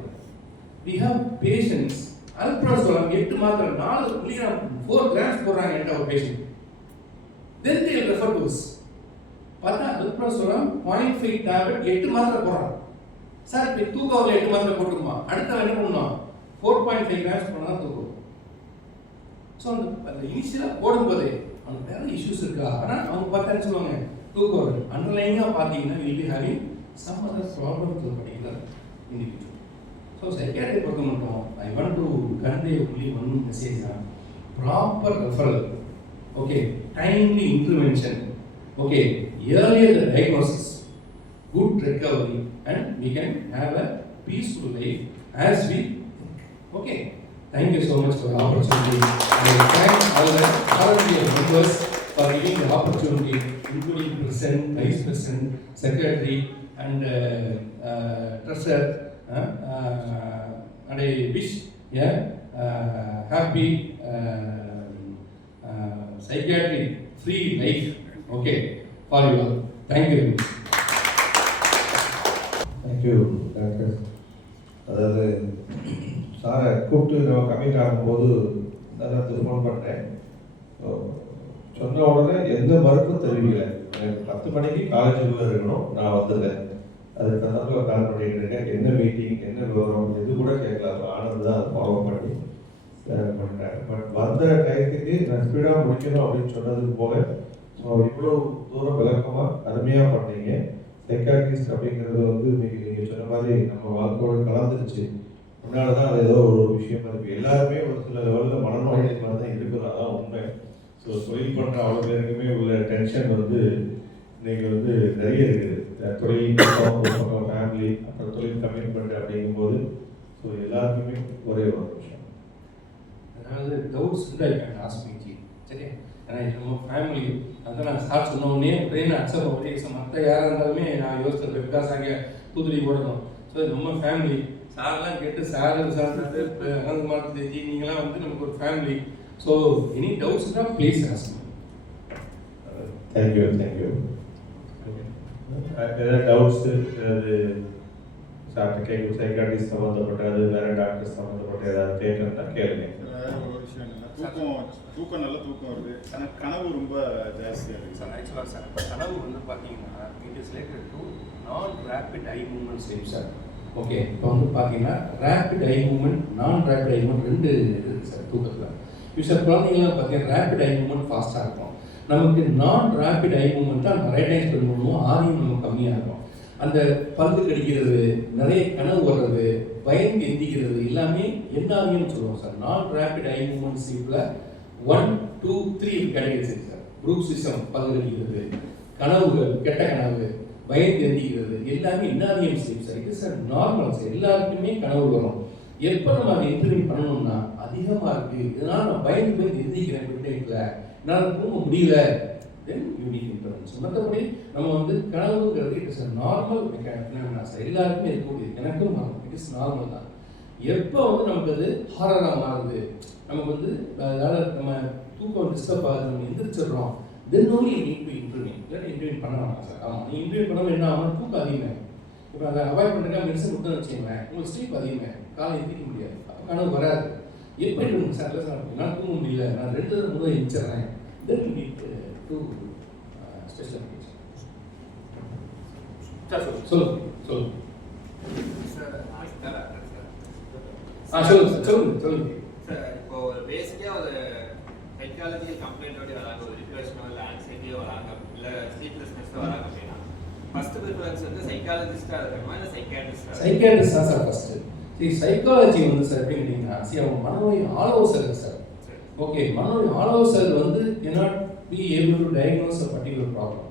we have patients அல்ப்ராசோலம் 8 மாத்திரை 4 மில்லிகிராம் 4 கிராம்ஸ் போடுறாங்க என்கிட்ட ஒரு patient. then they will refer to us. பார்த்தா அல்ப்ராசோலம் 0.5 டேப்லெட் 8 மாத்திரை போடுறாங்க. சார் இப்போ தூக்கம் 8 மாத்திரை போட்டுருமா, அடுத்த என்ன பண்ணுவான் 4.5 கிராம்ஸ் போனால் தூக்கம். ஸோ அந்த இனிஷியலாக போடும்போதே அவங்க வேறு இஷ்யூஸ் இருக்கா, ஆனால் அவங்க பார்த்தா சொல்லுவாங்க தூக்கம் அண்டர்லைனாக பார்த்தீங்கன்னா will be having some other problem to particular individual. So psychiatry பொறுத்த மட்டும் I want to convey only one message தான், proper referral, okay, timely intervention, okay, earlier the diagnosis, good recovery, and we can have a peaceful life as we think. Okay, thank you so much for the opportunity. I thank all of your members for giving the opportunity, including President, Vice President, Secretary, and Treasurer. And I wish happy psychiatric free life, okay, for you all. Thank you. Thank you, Doctor. அதாவது சாரை கூப்பிட்டு நம்ம commit ஆகும்போது நேரத்துக்கு phone பண்ணேன். சொன்ன உடனே எந்த மறுப்பும் தெரிவிக்கலை. 10 மணிக்கு காலேஜுக்குள்ளே இருக்கணும், நான் வந்துடுறேன். அதுக்கு தகுந்தாப்புல கால் பண்ணிட்டு இருக்கேன். என்ன மீட்டிங், என்ன விவரம், எது கூட கேட்கலாம். ஆனது தான் அதை ஃபாலோ பண்ணி பண்ணிட்டேன். பட் வந்த டயத்துக்கு நான் ஸ்பீடாக முடிக்கணும் அப்படின்னு சொன்னதுக்கு போல இவ்வளோ தூரம் விளக்கமாக அருமையாக பண்ணீங்க. சைக்காட்ரிஸ்ட் அப்படிங்கிறது வந்து நீங்கள் சொன்ன மாதிரி நம்ம வாழ்க்கையோடு கலந்துருச்சு. முன்னால் தான் அது ஏதோ ஒரு விஷயமா இருக்குது. எல்லாருமே ஒரு சில லெவலில் மனநோய் மாதிரி தான் இருக்கிறோம், அதான் உண்மை. ஸோ தொழில் பண்ணுற அவ்வளோ பேருக்குமே உள்ள டென்ஷன் வந்து இன்னைக்கு வந்து நிறைய இருக்குது. தொழில், ஃபேமிலி, அப்புறம் தொழில் கமிட்மெண்ட் அப்படிங்கும்போது ஸோ எல்லாருக்குமே ஒரே ஒரு விஷயம். அதாவது டவுட்ஸ் வந்து I can ask me G, சரியா? ஏன்னா நம்ம ஃபேமிலி அதான் நான் சார் சொன்ன உடனே அப்படின்னு அக்செப்ட் பண்ணி மற்ற யாராக இருந்தாலுமே நான் யோசிச்சிருப்பேன். பிகாஸ் அங்கே தூத்துடி போடணும். ஸோ நம்ம ஃபேமிலி சார்லாம் கேட்டு சார் அனந்தகுமார் ஜி நீங்களாம் வந்து நமக்கு ஒரு ஃபேமிலி. ஸோ எனி டவுட்ஸ் தான் ப்ளீஸ் ஆஸ்க் மீ. தேங்க்யூ. ஏதாவது டவுட்ஸு, ஏதாவது சாப்பிட்டு கேட்கும் சைக்காட்ரிஸ்ட் சம்மந்தப்பட்டது, வேறு டாக்டர் சம்மந்தப்பட்ட ஏதாவது கேட்கணும்னா கேளுங்க. ஒரு விஷயம் என்னன்னா தூக்கம் நல்ல தூக்கம் வருது, ஆனால் கனவு ரொம்ப ஜாஸ்தியாக இருக்குது சார். ஆக்சுவலாக சார் இப்போ கனவு வந்து பார்த்தீங்கன்னா it is related to non rapid eye movement sleep sir. Okay, இப்போ வந்து பார்த்தீங்கன்னா rapid eye movement, non rapid eye movement 2 இருக்குது சார் தூக்கத்தில். இப்போ சார் குழந்தைங்களாம் பார்த்தீங்கன்னா ரேபிட் ஐ மூவ்மெண்ட் ஃபாஸ்ட்டாக இருக்கும். நமக்கு நான் ரேபிட் ஐ மூவ்மெண்ட் தான் ரைட் டைம் ஸ்பெண்ட் பண்ணுவோம், ஆரியம் நமக்கு கம்மியாக இருக்கும். அந்த பல்லு கடிக்கிறது, நிறைய கனவு வர்றது, பயந்து எந்திக்கிறது எல்லாமே என்ஆர்இன்னு சொல்லுவோம் சார். நான் ரேபிட் ஐ மூவ்மெண்ட் ஸ்லீப்பில் 1, 2, 3 கேட்டகரிஸ் இருக்குது சார். ப்ரூக்சிசம், பல்லு கடிக்கிறது, கனவுகள், கெட்ட கனவு, பயந்து எந்திக்கிறது எல்லாமே என்ஆர்இஎம் ஸ்லீப் சார். இது சார் நார்மல் சார், எல்லாருக்குமே கனவு வரும். எப்போ நம்ம அதை இன்டர்வியூ பண்ணணும்னா அதிகமாக இருக்குது, இதனால் நான் பயந்து எந்திக்கிறேன் மிட் நைட்டில், என்னால் தூங்க முடியல, தென் யூனிக் இன்டர்வென்ஷன். மற்றபடி நம்ம வந்து கனவுங்கிறது it is normal phenomena sir, எல்லாருக்குமே இருக்கக்கூடியது. எனக்கும் இட் இஸ் நார்மல் தான். எப்போ வந்து நமக்கு அது ஹாரராக மாறுது, நமக்கு வந்து அதாவது நம்ம தூக்கம் டிஸ்டர்ப் ஆகுது, நம்ம எந்திரிச்சிடுறோம், then only need to interview. இல்லை இன்டர்வியூ பண்ண வேணாம் சார். ஆமாம், நீ இன்டர்வியூ பண்ணாமல் என்ன ஆகும், தூக்கம் அதிகமாக. இப்போ அதை அவாய்ட் பண்ணுறதுக்காக மெடிசன் கொடுத்து வச்சுக்கோங்களேன், உங்களுக்கு ஸ்லீப் அதிகமாக, காலை எந்திரிக்க முடியாது, அப்போ கனவு வராது. எப்படி இருக்குங்க சார்? இல்லை சார் என்னால் தூங்க முடியல, நான் 2 முறை எழுந்திரிச்சிடுறேன், then you need to special sir. சொல்லுங்க சார் சொல்லுங்க. ப்ரிஃபரன்ஸ் வந்து சைக்காலஜிஸ்டா இருக்கணுமா இல்லை சைக்காட்ரிஸ்டா? சைக்காட்ரிஸ்ட் தான் சார் ஃபர்ஸ்ட். சரி, சைக்காலஜி வந்து சார் எப்படி கேட்டீங்கன்னா, சரி அவங்க மனநோய் ஆலோசகர் சார். ஓகே, மனநோய் ஆலோசகர் வந்து cannot be able to diagnose a particular problem.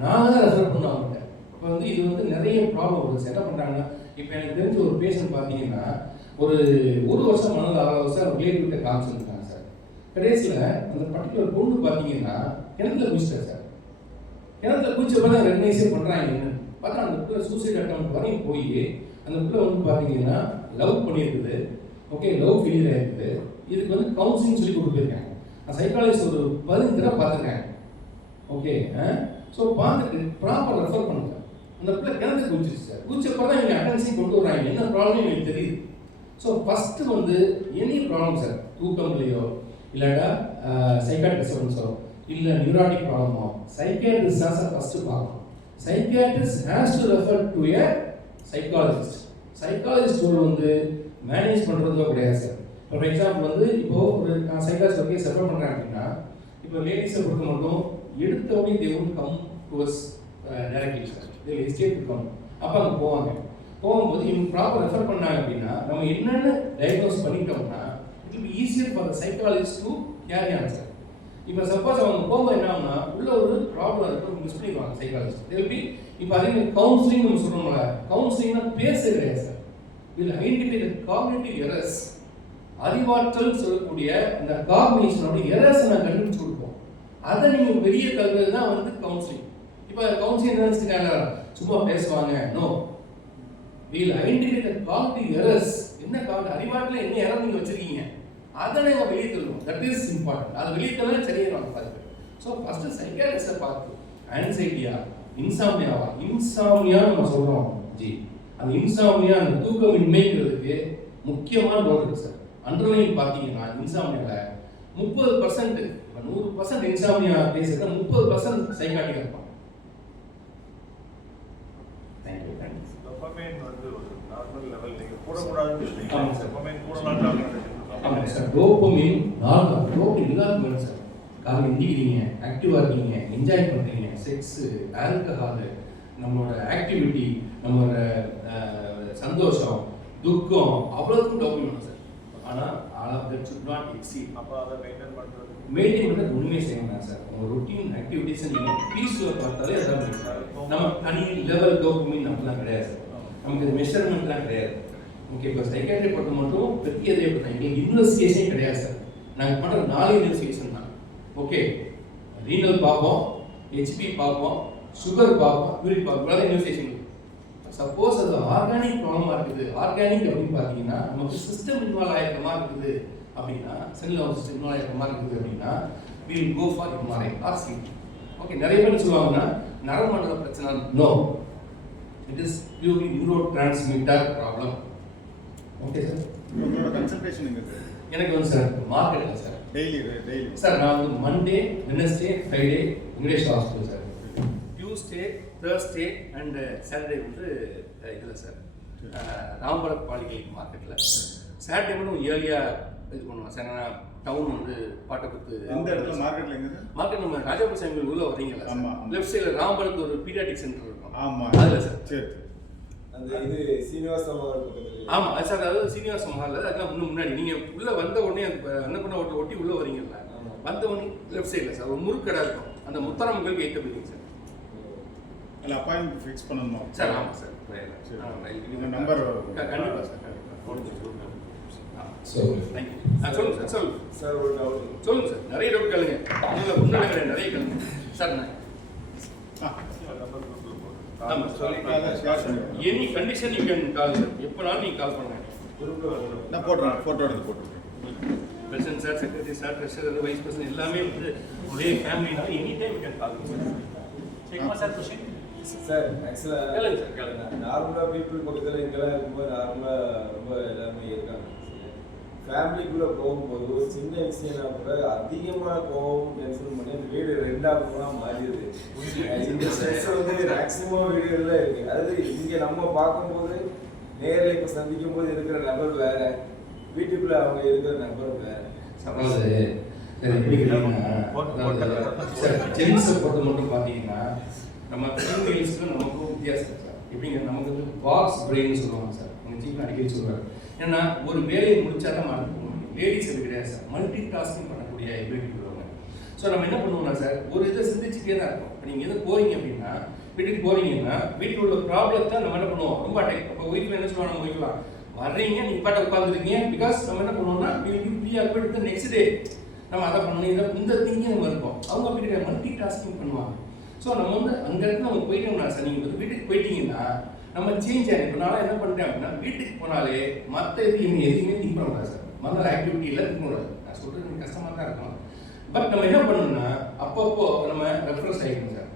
நான் தான் ரெஃபர் பண்ண அவங்கள்ட்ட. இப்போ வந்து இது வந்து நிறைய ப்ராப்ளம் வருது. என்ன பண்ணுறாங்கன்னா, இப்போ எனக்கு தெரிஞ்ச ஒரு பேஷண்ட் பார்த்தீங்கன்னா ஒரு வருஷம் மனநல ஆலோசகர் ரிலேட்டிவ்கிட்ட காமிச்சிருக்காங்க சார். கடைசியில் அந்த பர்டிகுலர் பொண்ணு பார்த்தீங்கன்னா கிணத்துல குதிச்சிட்டார் சார். கிணத்துல குதிச்ச பிறகு ரெகனைஸே பண்ணுறாங்க. என்னன்னு பார்த்தா அந்த பிள்ளை சூசைட் அட்டம் வரையும் போய் அந்த பிள்ளை வந்து பார்த்தீங்கன்னா லவ் பண்ணியிருக்குது. ஓகே, லவ் ஃபெயிலியர் ஆகிருக்குது. இதுக்கு வந்து கவுன்சிலிங் சொல்லி கொடுத்துருக்காங்க. சைக்காலஜிஸ்ட் ஒரு 10 தடவை பார்த்துருக்காங்க. ஓகே, ஸோ பார்த்துட்டு ப்ராப்பர் ரெஃபர் பண்ணுங்க. அந்த பிள்ளை கிணத்து குதிச்சிருச்சு சார். குதிச்சப்போ தான் இவங்க அட்டென்ஷன் கொண்டு வராங்க. என்ன ப்ராப்ளம் எனக்கு தெரியுது. ஸோ ஃபஸ்ட்டு வந்து எனி ப்ராப்ளம் சார், தூக்கம்லையோ இல்லாட்டா சைக்காட்ரிஸ்டோ இல்லை நியூராட்டிக் ப்ராப்ளமோ சைக்காட்ரிஸ்ட் தான் சார் ஃபஸ்ட்டு பார்க்கணும். Psychiatrist has to refer to a psychologist. Psychologist வந்து மேனேஜ் பண்ணுறதும் கிடையாது சார். ஃபார் எக்ஸாம்பிள் வந்து இப்போது ஒரு நான் சைக்காலஜிஸ்ட் ஒர்க்கே ரெஃபர் பண்ணுறேன் அப்படின்னா, இப்போ லேடிஸை பொறுத்த மட்டும் எடுத்தவொடனே they would come towards directly sir, they estate come. அப்போ அங்கே போகும்போது இவங்க ப்ராப்பர் ரெஃபர் பண்ணாங்க அப்படின்னா நம்ம என்னென்ன டயக்னோஸ் பண்ணிட்டோம்னா it will be easier for the psychologist to carry on sir. இப்போ சப்போஸ் அவங்க போகும்போது என்ன ஆகுனா உள்ள ஒரு ப்ராப்ளம் இருக்கும், மிஸ் பண்ணிடுவாங்க சைக்காலஜிஸ்ட். தே வில் பி இப்போ அதே மாதிரி கவுன்சிலிங் நம்ம சொல்கிறோம்ல, கவுன்சிலிங்னா பேச கிடையாது sir. Will identify the cognitive errors. அறிவாற்றல் சொல்லக்கூடிய இந்த காக்னிஷனோட எரர்ஸை நான் கண்டுபிடிச்சு கொடுப்போம். அதை நீங்கள் வெளியே தள்ளுறது தான் வந்து கவுன்சிலிங். இப்போ கவுன்சிலிங் நினைச்சுக்காங்க சும்மா பேசுவாங்க. No, will identify the cognitive errors. என்ன அறிவாற்றல என்ன எரர் நீங்கள் வச்சிருக்கீங்க அதை நாங்கள் வெளியே தள்ளுவோம். That is important. அதை வெளியே தள்ள சரியாயிடும் பார்த்து. ஸோ ஃபர்ஸ்ட் சைக்காட்ரிஸ்டை பார்த்து ஆன்சைட்டியா இன்சாம்னியாவா, இன்சாம்னியா நம்ம சொல்கிறோம் ஜி. அந்த இன்சாம்னியா அந்த தூக்கமின்மைங்கிறதுக்கு முக்கியமான ரோல் இருக்கு சார். அண்டர்லைன் பார்த்தீங்கன்னா இன்சாம்னியாவில் 30%, இப்போ 100% இன்சாம்னியா பேசுகிறத 30% சைக்காட்டிக்காக இருப்பாங்க. தேங்க்யூ. டோபமைன் வந்து ஒரு நார்மல் லெவல் நீங்க போடக்கூடாதுன்னு சொல்றீங்க. ஆமாம் சார். டோபமைன் போடலாம் டாக்டர். ஆமாம் சார். டோபமைன் நார்மல் டோபமைன் எல்லாருக்கும் சார். காலையில் எந்திக்கிறீங்க, ஆக்டிவாக இருக்கீங்க, என்ஜாய் பண்ணுறீங்க, செக்ஸு, ஆல்கஹாலு, நம்மளோட ஆக்டிவிட்டி, நம்மளோட சந்தோஷம், துக்கம், அவ்வளோத்துக்கும் டோபமைன் வேணும் சார். ஆனால் all of that should not exceed. அப்போ அதை மெயின்டைன் பண்ணுறது உண்மையை செய்யணும் சார். உங்கள் ரொட்டீன் ஆக்டிவிட்டிஸை நீங்கள் பீஸ்ஃபுல்லாக பார்த்தாலே அதான் நம்ம தனி லெவல் டோபமைன் அப்படிலாம் கிடையாது சார். நமக்கு மெஷர்மெண்ட்லாம் கிடையாது. ஓகே, இப்போ சைக்காட்ரி பொறுத்த மட்டும் பெரிய இதே பண்ணுறாங்க. இன்வெஸ்டிகேஷன் கிடையாது சார். நாங்கள் பண்ணுற 4 இன்வெஸ்டிகேஷன் தான். ஓகே, ரீனல் பார்ப்போம், ஹெச்பி பார்ப்போம், சுகர் பார்ப்போம், யூரிக் பார்ப்போம். அதான் இன்வெஸ்டிகேஷன். சப்போஸ் அது ஆர்கானிக் ப்ராப்ளமாக இருக்குது, ஆர்கானிக் அப்படின்னு பார்த்தீங்கன்னா நமக்கு சிஸ்டம் இன்வால்வ் ஆகிற மாதிரி இருக்குது அப்படின்னா, செல்லில் சிஸ்டம் இன்வால்வ் ஆகிற மாதிரி இருக்குது அப்படின்னா we will go for MRI or CT. Okay, நிறைய பேர் சொல்லுவாங்கன்னா நரம்பு பிரச்சனை. No, it is purely neuro transmitter problem. Okay sir. உங்களோட கன்சல்டேஷன் எங்க சார்? எனக்கு வந்து சார் மார்க்கெட்டில் சார் டெய்லி சார். நான் வந்து Monday, Wednesday, Friday Venkatesh hospital sir. Tuesday, Thursday and Saturday வந்து இதில் சார் ராம்பரம் பாலிகிளினிக் மார்க்கெட்டில். சாட்டர்டே மட்டும் ஏர்லியாக இது பண்ணுவோம் சார். நான் டவுன் வந்து பாட்டக்குத்து எந்த இடத்துல மார்க்கெட்ல எங்க சார்? மார்க்கெட் நம்ம ராஜாபுரம் சாமி உள்ள வரீங்களா? ஆமா. லெஃப்ட் சைடில் ராம்பரத்து ஒரு பீடியாட்டிக் சென்டர் இருக்கும். ஆமா, அதில் சார். சரி. அந்த இது சீனிவாச மகால் பக்கத்துல. ஆமாம் சார், அதாவது சீனிவாச மஹால். அதுதான் இன்னும் முன்னாடி நீங்கள் உள்ளே வந்த உடனே அந்த அன்னப்பண்ண ஹோட்டல் ஒட்டி உள்ளே வரீங்களா? வந்த உடனே லெஃப்ட் சைடில் சார் ஒரு முறுக்கடை இருக்கும். அந்த முத்தாரம்மங்களுக்கு ஏற்ற போயிருங்க சார். இல்லை அப்பாயின்மெண்ட் ஃபிக்ஸ் பண்ணணுமா சார்? ஆமாம் சார். உங்கள் நம்பர் கண்டிப்பாக சார். தேங்க்யூ. சொல்லுங்கள் சார். சொல்லுங்கள் சார், ஒரு டவுட். சொல்லுங்கள் சார். நிறைய டவுட் கேளுங்க. அதில் முன்னாடி கிடையாது, நிறைய கேளுங்க சார். நான் ஆமாம் sir. Any condition you can call sir. எப்போனாலும் நீங்கள் கால் பண்ணுங்க. நான் போட்டுறேன், ஃபோட்டோ எடுத்து போட்டுருக்கேன். President sir, secretary sir, treasurer, vice president எல்லாமே வந்து ஒரே ஃபேமிலினால any time you can call sir. Sir question sir, ஆக்சுவலாக கேளுங்க சார். கேளுங்க. நார்மலாக பீப்புள் பக்கத்தில் இங்கெல்லாம் இருக்கும்போது நார்மலாக ரொம்ப எல்லாருமே இருக்காங்க. ஃபேமிலிக்குள்ளே போகும்போது ஒரு சின்ன விஷயம்னா கூட அதிகமான கோவம் டென்ஷன் பண்ணி அந்த வீடு 2ஆக மாறிடுது. இந்த ஸ்ட்ரெஸ் வந்து மேக்ஸிமம் வீடுகளில் இருக்குது. அதாவது இங்கே நம்ம பார்க்கும்போது நேரில் இப்போ சந்திக்கும் போது இருக்கிற நபர் வேற, வீட்டுக்குள்ளே அவங்க இருக்கிற நபர் வேற. அதாவது சார் எப்படி கேட்டீங்கன்னா, சார் ஜென்ஸை பொறுத்த மட்டும் பார்த்தீங்கன்னா நம்ம ஃபீமேல்ஸ்க்கும் நமக்கும் வித்தியாசம் சார். எப்படிங்க, நமக்கு வந்து பாக்ஸ் பிரெயின் சொல்லுவாங்க சார். எங்கள் சீஃப் அடிக்கடி சொல்லுவார். ஏன்னா ஒரு வேலையை முடிச்சா தான் மறந்து போக முடியும். லேடிஸ் அது கிடையாது சார், மல்டி டாஸ்கிங் பண்ணக்கூடிய எபிலிட்டி உள்ளவங்க. ஸோ நம்ம என்ன பண்ணுவோம்னா சார், ஒரு இதை சிந்திச்சுட்டே தான் இருக்கும். இப்போ நீங்கள் எது போகிறீங்க அப்படின்னா, வீட்டுக்கு போகிறீங்கன்னா வீட்டில் உள்ள ப்ராப்ளத்தை நம்ம என்ன பண்ணுவோம், ரொம்ப அட்டாக். இப்போ வீட்டில் என்ன சொல்லுவாங்க, நம்ம வீட்டில் வர்றீங்க, நீங்கள் பாட்ட உட்காந்துருக்கீங்க, பிகாஸ் நம்ம என்ன பண்ணுவோம்னா நெக்ஸ்ட் டே நம்ம அதை பண்ணணும், இந்த திங்கிங் நம்ம இருப்போம். அவங்க அப்படி கிடையாது, மல்டி டாஸ்கிங் பண்ணுவாங்க. ஸோ நம்ம வந்து அந்த இடத்துல நம்ம போயிட்டோம்னா சார், நீங்கள் வந்து வீட்டுக்கு போயிட்டீங்கன்னா நம்ம சேஞ்ச் ஆகிடும். இப்போ நான் என்ன பண்ணுறேன் அப்படின்னா, வீட்டுக்கு போனாலே மற்ற எதுவுமே திங்க் பண்ண கூடாது சார். மற்ற ஆக்டிவிட்டி எல்லாம் திங்க் பண்ணக்கூடாது. நான் சொல்கிறது எனக்கு கஷ்டமாக தான் இருக்கும். பட் நம்ம என்ன பண்ணணும்னா, அப்பப்போ நம்ம ரெஃப்ரெஷ் ஆகிக்கணும் சார்.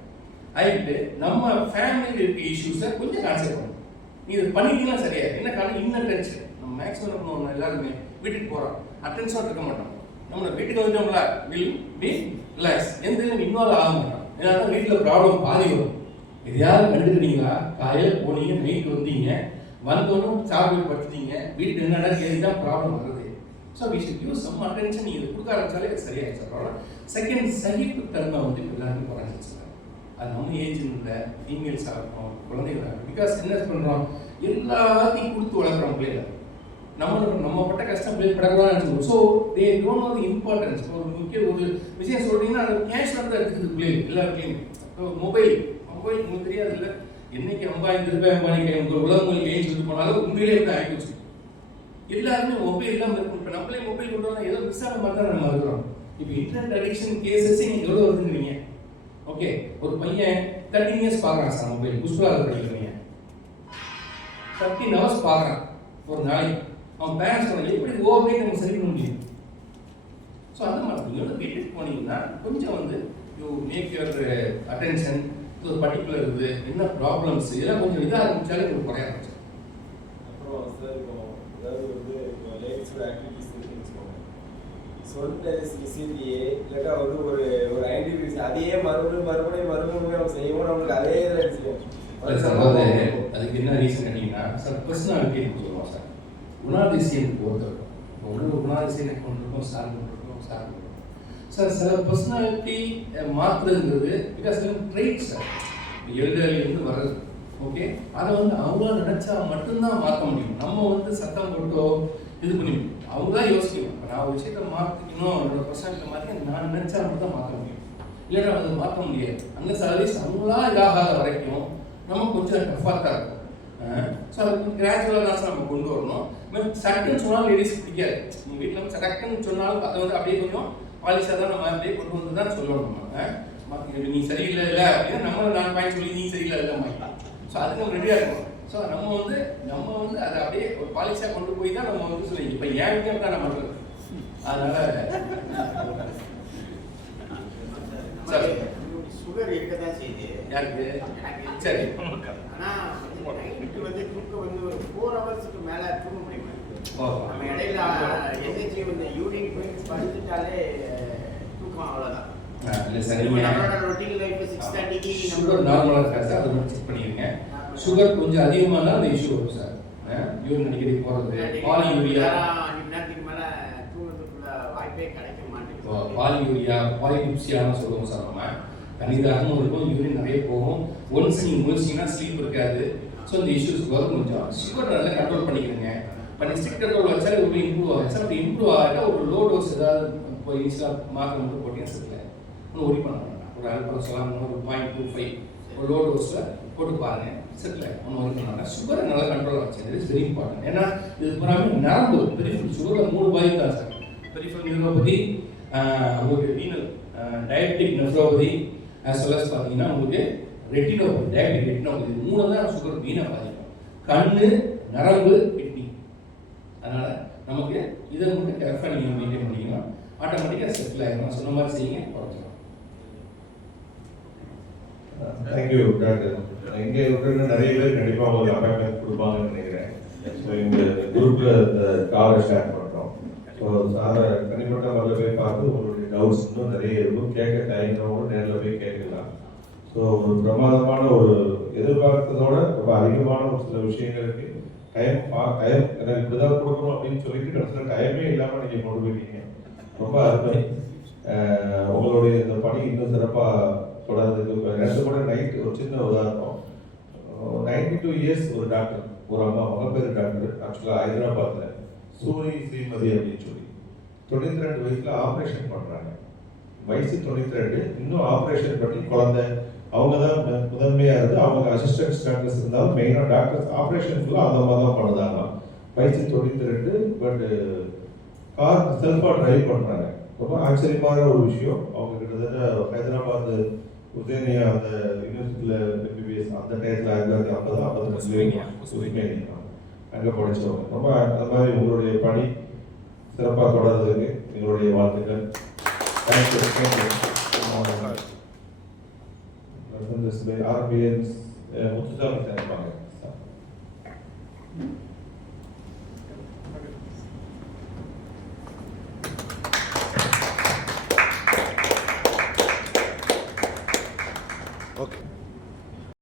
ஆகிட்டு நம்ம ஃபேமிலியில் இருக்க இஷ்யூஸை கொஞ்சம் கான்செப்ட் பண்ணணும். நீ இது பண்ணிட்டீங்கன்னா சரியா. என்ன காரணம், இன்னும் டென்ஷன். நம்ம மேக்ஸிமம் என்ன பண்ணுவோம், எல்லாருமே வீட்டுக்கு போகிறோம், அட்டென்ஷனாக இருக்க மாட்டோம். நம்ம வீட்டுக்கு வந்துட்டோம்ல, வில் பி ரிலாக்ஸ், எந்த இதில் இன்வால்வ் ஆக மாட்டோம். ஏன்னா வீட்டில் ப்ராப்ளம் பாதி வரும். எதையாவது கண்டுக்கிறீங்களா, காலையில் போனீங்க, நைட்டு வந்தீங்க, வந்தோன்னும் சாப்பிட்டு படுத்துட்டீங்க, வீட்டுக்கு என்னடா கேள்வி தான் ப்ராப்ளம் வருது. So we should use some attention. நீங்கள் இது கொடுக்க ஆரம்பிச்சாலே சரியாயிடுச்சு. ப்ராப்ளம் செகண்ட், சகிப்புத்தன்மை வந்து இப்போ எல்லாருமே குறைஞ்சிச்சு. அது நம்ம ஏஜ் இல்லை, ஃபீமேல்ஸ் ஆகட்டும், குழந்தைகள் ஆகட்டும். பிகாஸ் என்ன பண்ணுறோம், எல்லாத்தையும் கொடுத்து வளர்க்குறோம் பிள்ளைகளை. நம்ம பட்ட கஷ்டம் பிள்ளை படக்கூடாதுன்னு நினச்சிக்கணும். So they don't know the importance. ஒரு முக்கிய ஒரு விஷயம் சொல்கிறீங்கன்னா அது கேஷ்லாம் தான் எடுத்துக்குது பிள்ளைகள் எல்லாருக்கையும். இப்போ மொபைல் உங்களுக்கு தெரியாது இல்லை, என்னைக்கு அம்பானி கை ஒரு உலகம் கைன்னு சொல்லிட்டு போனாலும் உண்மையிலே வந்து ஆகிடுச்சு. எல்லாருமே மொபைல் இல்லாமல் இருக்கும். இப்போ நம்மளே மொபைல் கொண்டு ஏதோ மிஸ் ஆன மாதிரி தான் நம்ம இருக்கிறோம். இப்போ இன்டர்நெட் அடிக்ஷன் கேசஸே நீங்கள் எவ்வளோ வருதுங்கிறீங்க. ஓகே, ஒரு பையன் 13 இயர்ஸ் பார்க்குறான் சார் மொபைல். புஷ்பராக படிக்கிறீங்க 13 ஹவர்ஸ் பார்க்குறான் ஒரு நாளைக்கு. அவன் பேரண்ட்ஸ் பண்ணி எப்படி ஓவரே நம்ம சரி பண்ண முடியும். ஸோ அந்த மாதிரி நீங்கள் வந்து வீட்டுக்கு போனீங்கன்னா கொஞ்சம் வந்து யூ மேக் யுவர் அட்டென்ஷன் ஒரு பர்டிகுலர் இது என்ன ப்ராப்ளம்ஸ் இதெல்லாம் கொஞ்சம் இதாக ஆரம்பிச்சாலே உங்களுக்கு குறைய ஆரம்பிச்சு. அப்புறம் சார் இப்போ அதாவது வந்து இப்போ லேடிஸோட ஆக்டிவிட்டிஸ் இருக்குன்னு வச்சுக்கோங்க, சொல்லிட்டு சிசிடிஏ இல்லாட்டா வந்து ஒரு ஒரு ஆக்டிவிட்டிஸ் அதையே மறுபடியும் செய்யவும் நம்மளுக்கு அதே இதில் செய்யும். அதுக்கு என்ன ரீசன் கேட்டீங்கன்னா சார், பர்சனாலிட்டி சொல்லுவோம் சார். குணாதிசயம் பொறுத்தவரை இப்போ உள்ள குணாதிசயம் கொண்டிருக்கோம், சார் சார் சில பர்சனாலிட்டி மாற்றுறதுங்கிறது பிகாஸ் ட்ரைட் சார் எழுதலேருந்து வர்றது. ஓகே, அதை வந்து அவங்களா நினச்சா மட்டும்தான் மாற்ற முடியும். நம்ம வந்து சத்தம் போட்டோ இது பண்ணி அவங்க தான் யோசிக்கணும். இப்போ நான் ஒரு விஷயத்தை மாற்றிக்கணும், என்னோட பர்சனாலிட்டி மாற்றி நான் நினச்சா மட்டும் தான் மாற்ற முடியும், இல்லைன்னா அதை மாற்ற முடியாது. அந்த சர்வீஸ் அவங்களா இதாகாத வரைக்கும் நம்ம கொஞ்சம் டஃப்பாக தான் இருக்கும். ஸோ அது கிராஜுவலாக தான் சார் நம்ம கொண்டு வரணும். சட்டுன்னு சொன்னாலும் லேடிஸ் பிடிக்காது. நீங்கள் வீட்டில் சடக்குன்னு சொன்னாலும் அதை வந்து அப்படியே கொஞ்சம் பாலிஷாக தான் நம்ம அப்படியே கொண்டு வந்து தான் சொல்லணும். நம்ம நீ சரியில்லை இல்லை அப்படின்னா நம்ம நான் பாயிண்ட் சொல்லி நீ சரியில்லை இல்லை மாட்டலாம். ஸோ அதுக்கு நம்ம ரெடியாக இருக்கணும். ஸோ நம்ம வந்து அதை அப்படியே ஒரு பாலிஷாக கொண்டு போய் தான் நம்ம வந்து சொல்லி இப்போ ஏன் வீக்கம் தான் நம்ம பண்ணுறது. அதனால் சார் சுகர் இருக்க தான் செய்யுது யாருக்கு சரி, ஆனால் நைட்டு வந்து தூக்கம் வந்து ஒரு 4 ஹவர்ஸுக்கு மேலே தூங்க முடியுமா? நம்ம இடையில எந்திரிச்சு வந்து யூரின் போய் படுத்துட்டாலே தூக்கம் அவ்வளோதான். இல்லை சார், நம்மளோட ரொட்டீன் லைஃப் 6:30க்கு சுகர் நார்மலாக இருக்கா சார், அதை மட்டும் செக் பண்ணிடுங்க. சுகர் கொஞ்சம் அதிகமாக தான் அந்த இஷ்யூ வரும் சார். யூரின் அடிக்கடி போகிறது, பாலியூரியா 2 மணி நேரத்துக்கு மேலே தூங்குறதுக்குள்ள வாய்ப்பே கிடைக்க மாட்டேங்குது. பாலியூரியா பாலிடிப்சியான்னு சொல்லுவோம் சார். நம்ம தனிதாகவும் இருக்கும், யூரின் நிறைய போகும். ஒன்ஸ் நீங்கள் முடிச்சிங்கன்னா ஸ்லீப் இருக்காது. ஸோ இந்த இஷ்யூஸ் வரும். கொஞ்சம் சுகர் நல்லா கண்ட்ரோல் பண்ணிக்கிறேங்க. பண்ணி ஸ்ட்ரிக்ட் கண்ட்ரோல் வச்சாலே ஒரு இம்ப்ரூவ் ஆகும் சார். அப்படி இம்ப்ரூவ் ஆகிட்டா ஒரு லோ டோஸ் ஏதாவது இப்போ ஈஸியாக மார்க் மட்டும் போட்டிங்கன்னா சரியில்லை, ஒன்றும் ஒரி பண்ண வேண்டாம். ஒரு அல்பம் சொல்லலாம், ஒரு 0.25 ஒரு லோ டோஸில் போட்டு பாருங்கள், செட்டில் ஒன்றும் ஒரி பண்ண வேண்டாம். சுகரை நல்லா கண்ட்ரோல் வச்சு இட் இஸ் வெரி இம்பார்ட்டன்ட். ஏன்னா இது பூராமே நரம்பு பெரிஃபரல் சுகரில் 3 பாதிப்பு தான் சார். பெரிஃபரல் நியூரோபதி, உங்களுக்கு renal diabetic nephropathy, as well as பார்த்தீங்கன்னா உங்களுக்கு ரெட்டினோபதி, டயபெட்டிக் ரெட்டினோபதி. 3 தான் சுகர் வீணாக பாதிக்கும். கண்ணு, நரம்பு, கிட்னி. அதனால் நமக்கு இதை மட்டும் கேர்ஃபுல்லாக நீங்கள் மெயின்டைன் பண்ணிக்கலாம், ஆட்டோமேட்டிக்காக செட்டில் ஆகிடும். நான் சொன்ன மாதிரி செய்யுங்க, குறைச்சிடும். Thank you doctor. இங்கே இருக்கிற நிறைய பேர் கண்டிப்பாக உங்களுக்கு அப்பாயின்மெண்ட் கொடுப்பாங்கன்னு நினைக்கிறேன். ஸோ இந்த குரூப்பில் இந்த காரை ஷேர் பண்ணுறோம். ஸோ சாரை தனிப்பட்ட முறையில் போய் பார்த்து உங்களுடைய டவுட்ஸ் இன்னும் நிறைய இருக்கும், கேட்க தயங்கினவங்க நேரில் போய் கேட்கலாம். ஸோ ஒரு பிரமாதமான ஒரு எதிர்பார்த்ததோட ரொம்ப அதிகமான ஒரு சில விஷயங்களுக்கு டைம் எனக்கு இப்படிதான் கொடுக்கணும் அப்படின்னு சொல்லிட்டு கடைசியில் டைமே இல்லாமல் நீங்கள் கொண்டு போயிருக்கீங்க. ரொம்ப அருமை. உங்களுடைய இந்த பணி இன்னும் சிறப்பாக தொடர்றதுக்கு ரெண்டு கூட நைட் ஒரு சின்ன உதாரணம். 92 இயர்ஸ் ஒரு டாக்டர், ஒரு அம்மா மகப்பேறு டாக்டர், ஆக்சுவலாக ஹைதராபாத்தில் சூரி ஸ்ரீமதி அப்படின்னு சொல்லி 92 வயசுல ஆப்ரேஷன் பண்ணுறாங்க. வயசு 92, இன்னும் ஆப்ரேஷன் பண்ணி குழந்தை அவங்க தான் முதன்மையாக இருந்து அவங்க அசிஸ்டன்ட் டாக்டர்ஸ் இருந்தாலும் மெயினாக டாக்டர்ஸ் ஆப்ரேஷன் ஃபுல்லாக அந்த மாதிரி தான் பண்ணுதாங்க. வயசு 92, பட் கார் செல்ஃபாக டிரைவ் பண்ணுறாங்க. ரொம்ப ஆச்சரியமான ஒரு விஷயம். அவங்க கிட்டத்தட்ட ஹைதராபாத் உசேனியா அந்த யூனிவர்சிட்டியில் எம்பிபிஎஸ் அந்த டயத்தில் 1950 அங்கே படித்தவங்க. ரொம்ப அந்த மாதிரி உங்களுடைய பணி சிறப்பாக தொடர்றதுக்கு எங்களுடைய வாழ்த்துக்கள். தேங்க்யூ. RBN's முத்துசாமி சார் இருப்பாங்க.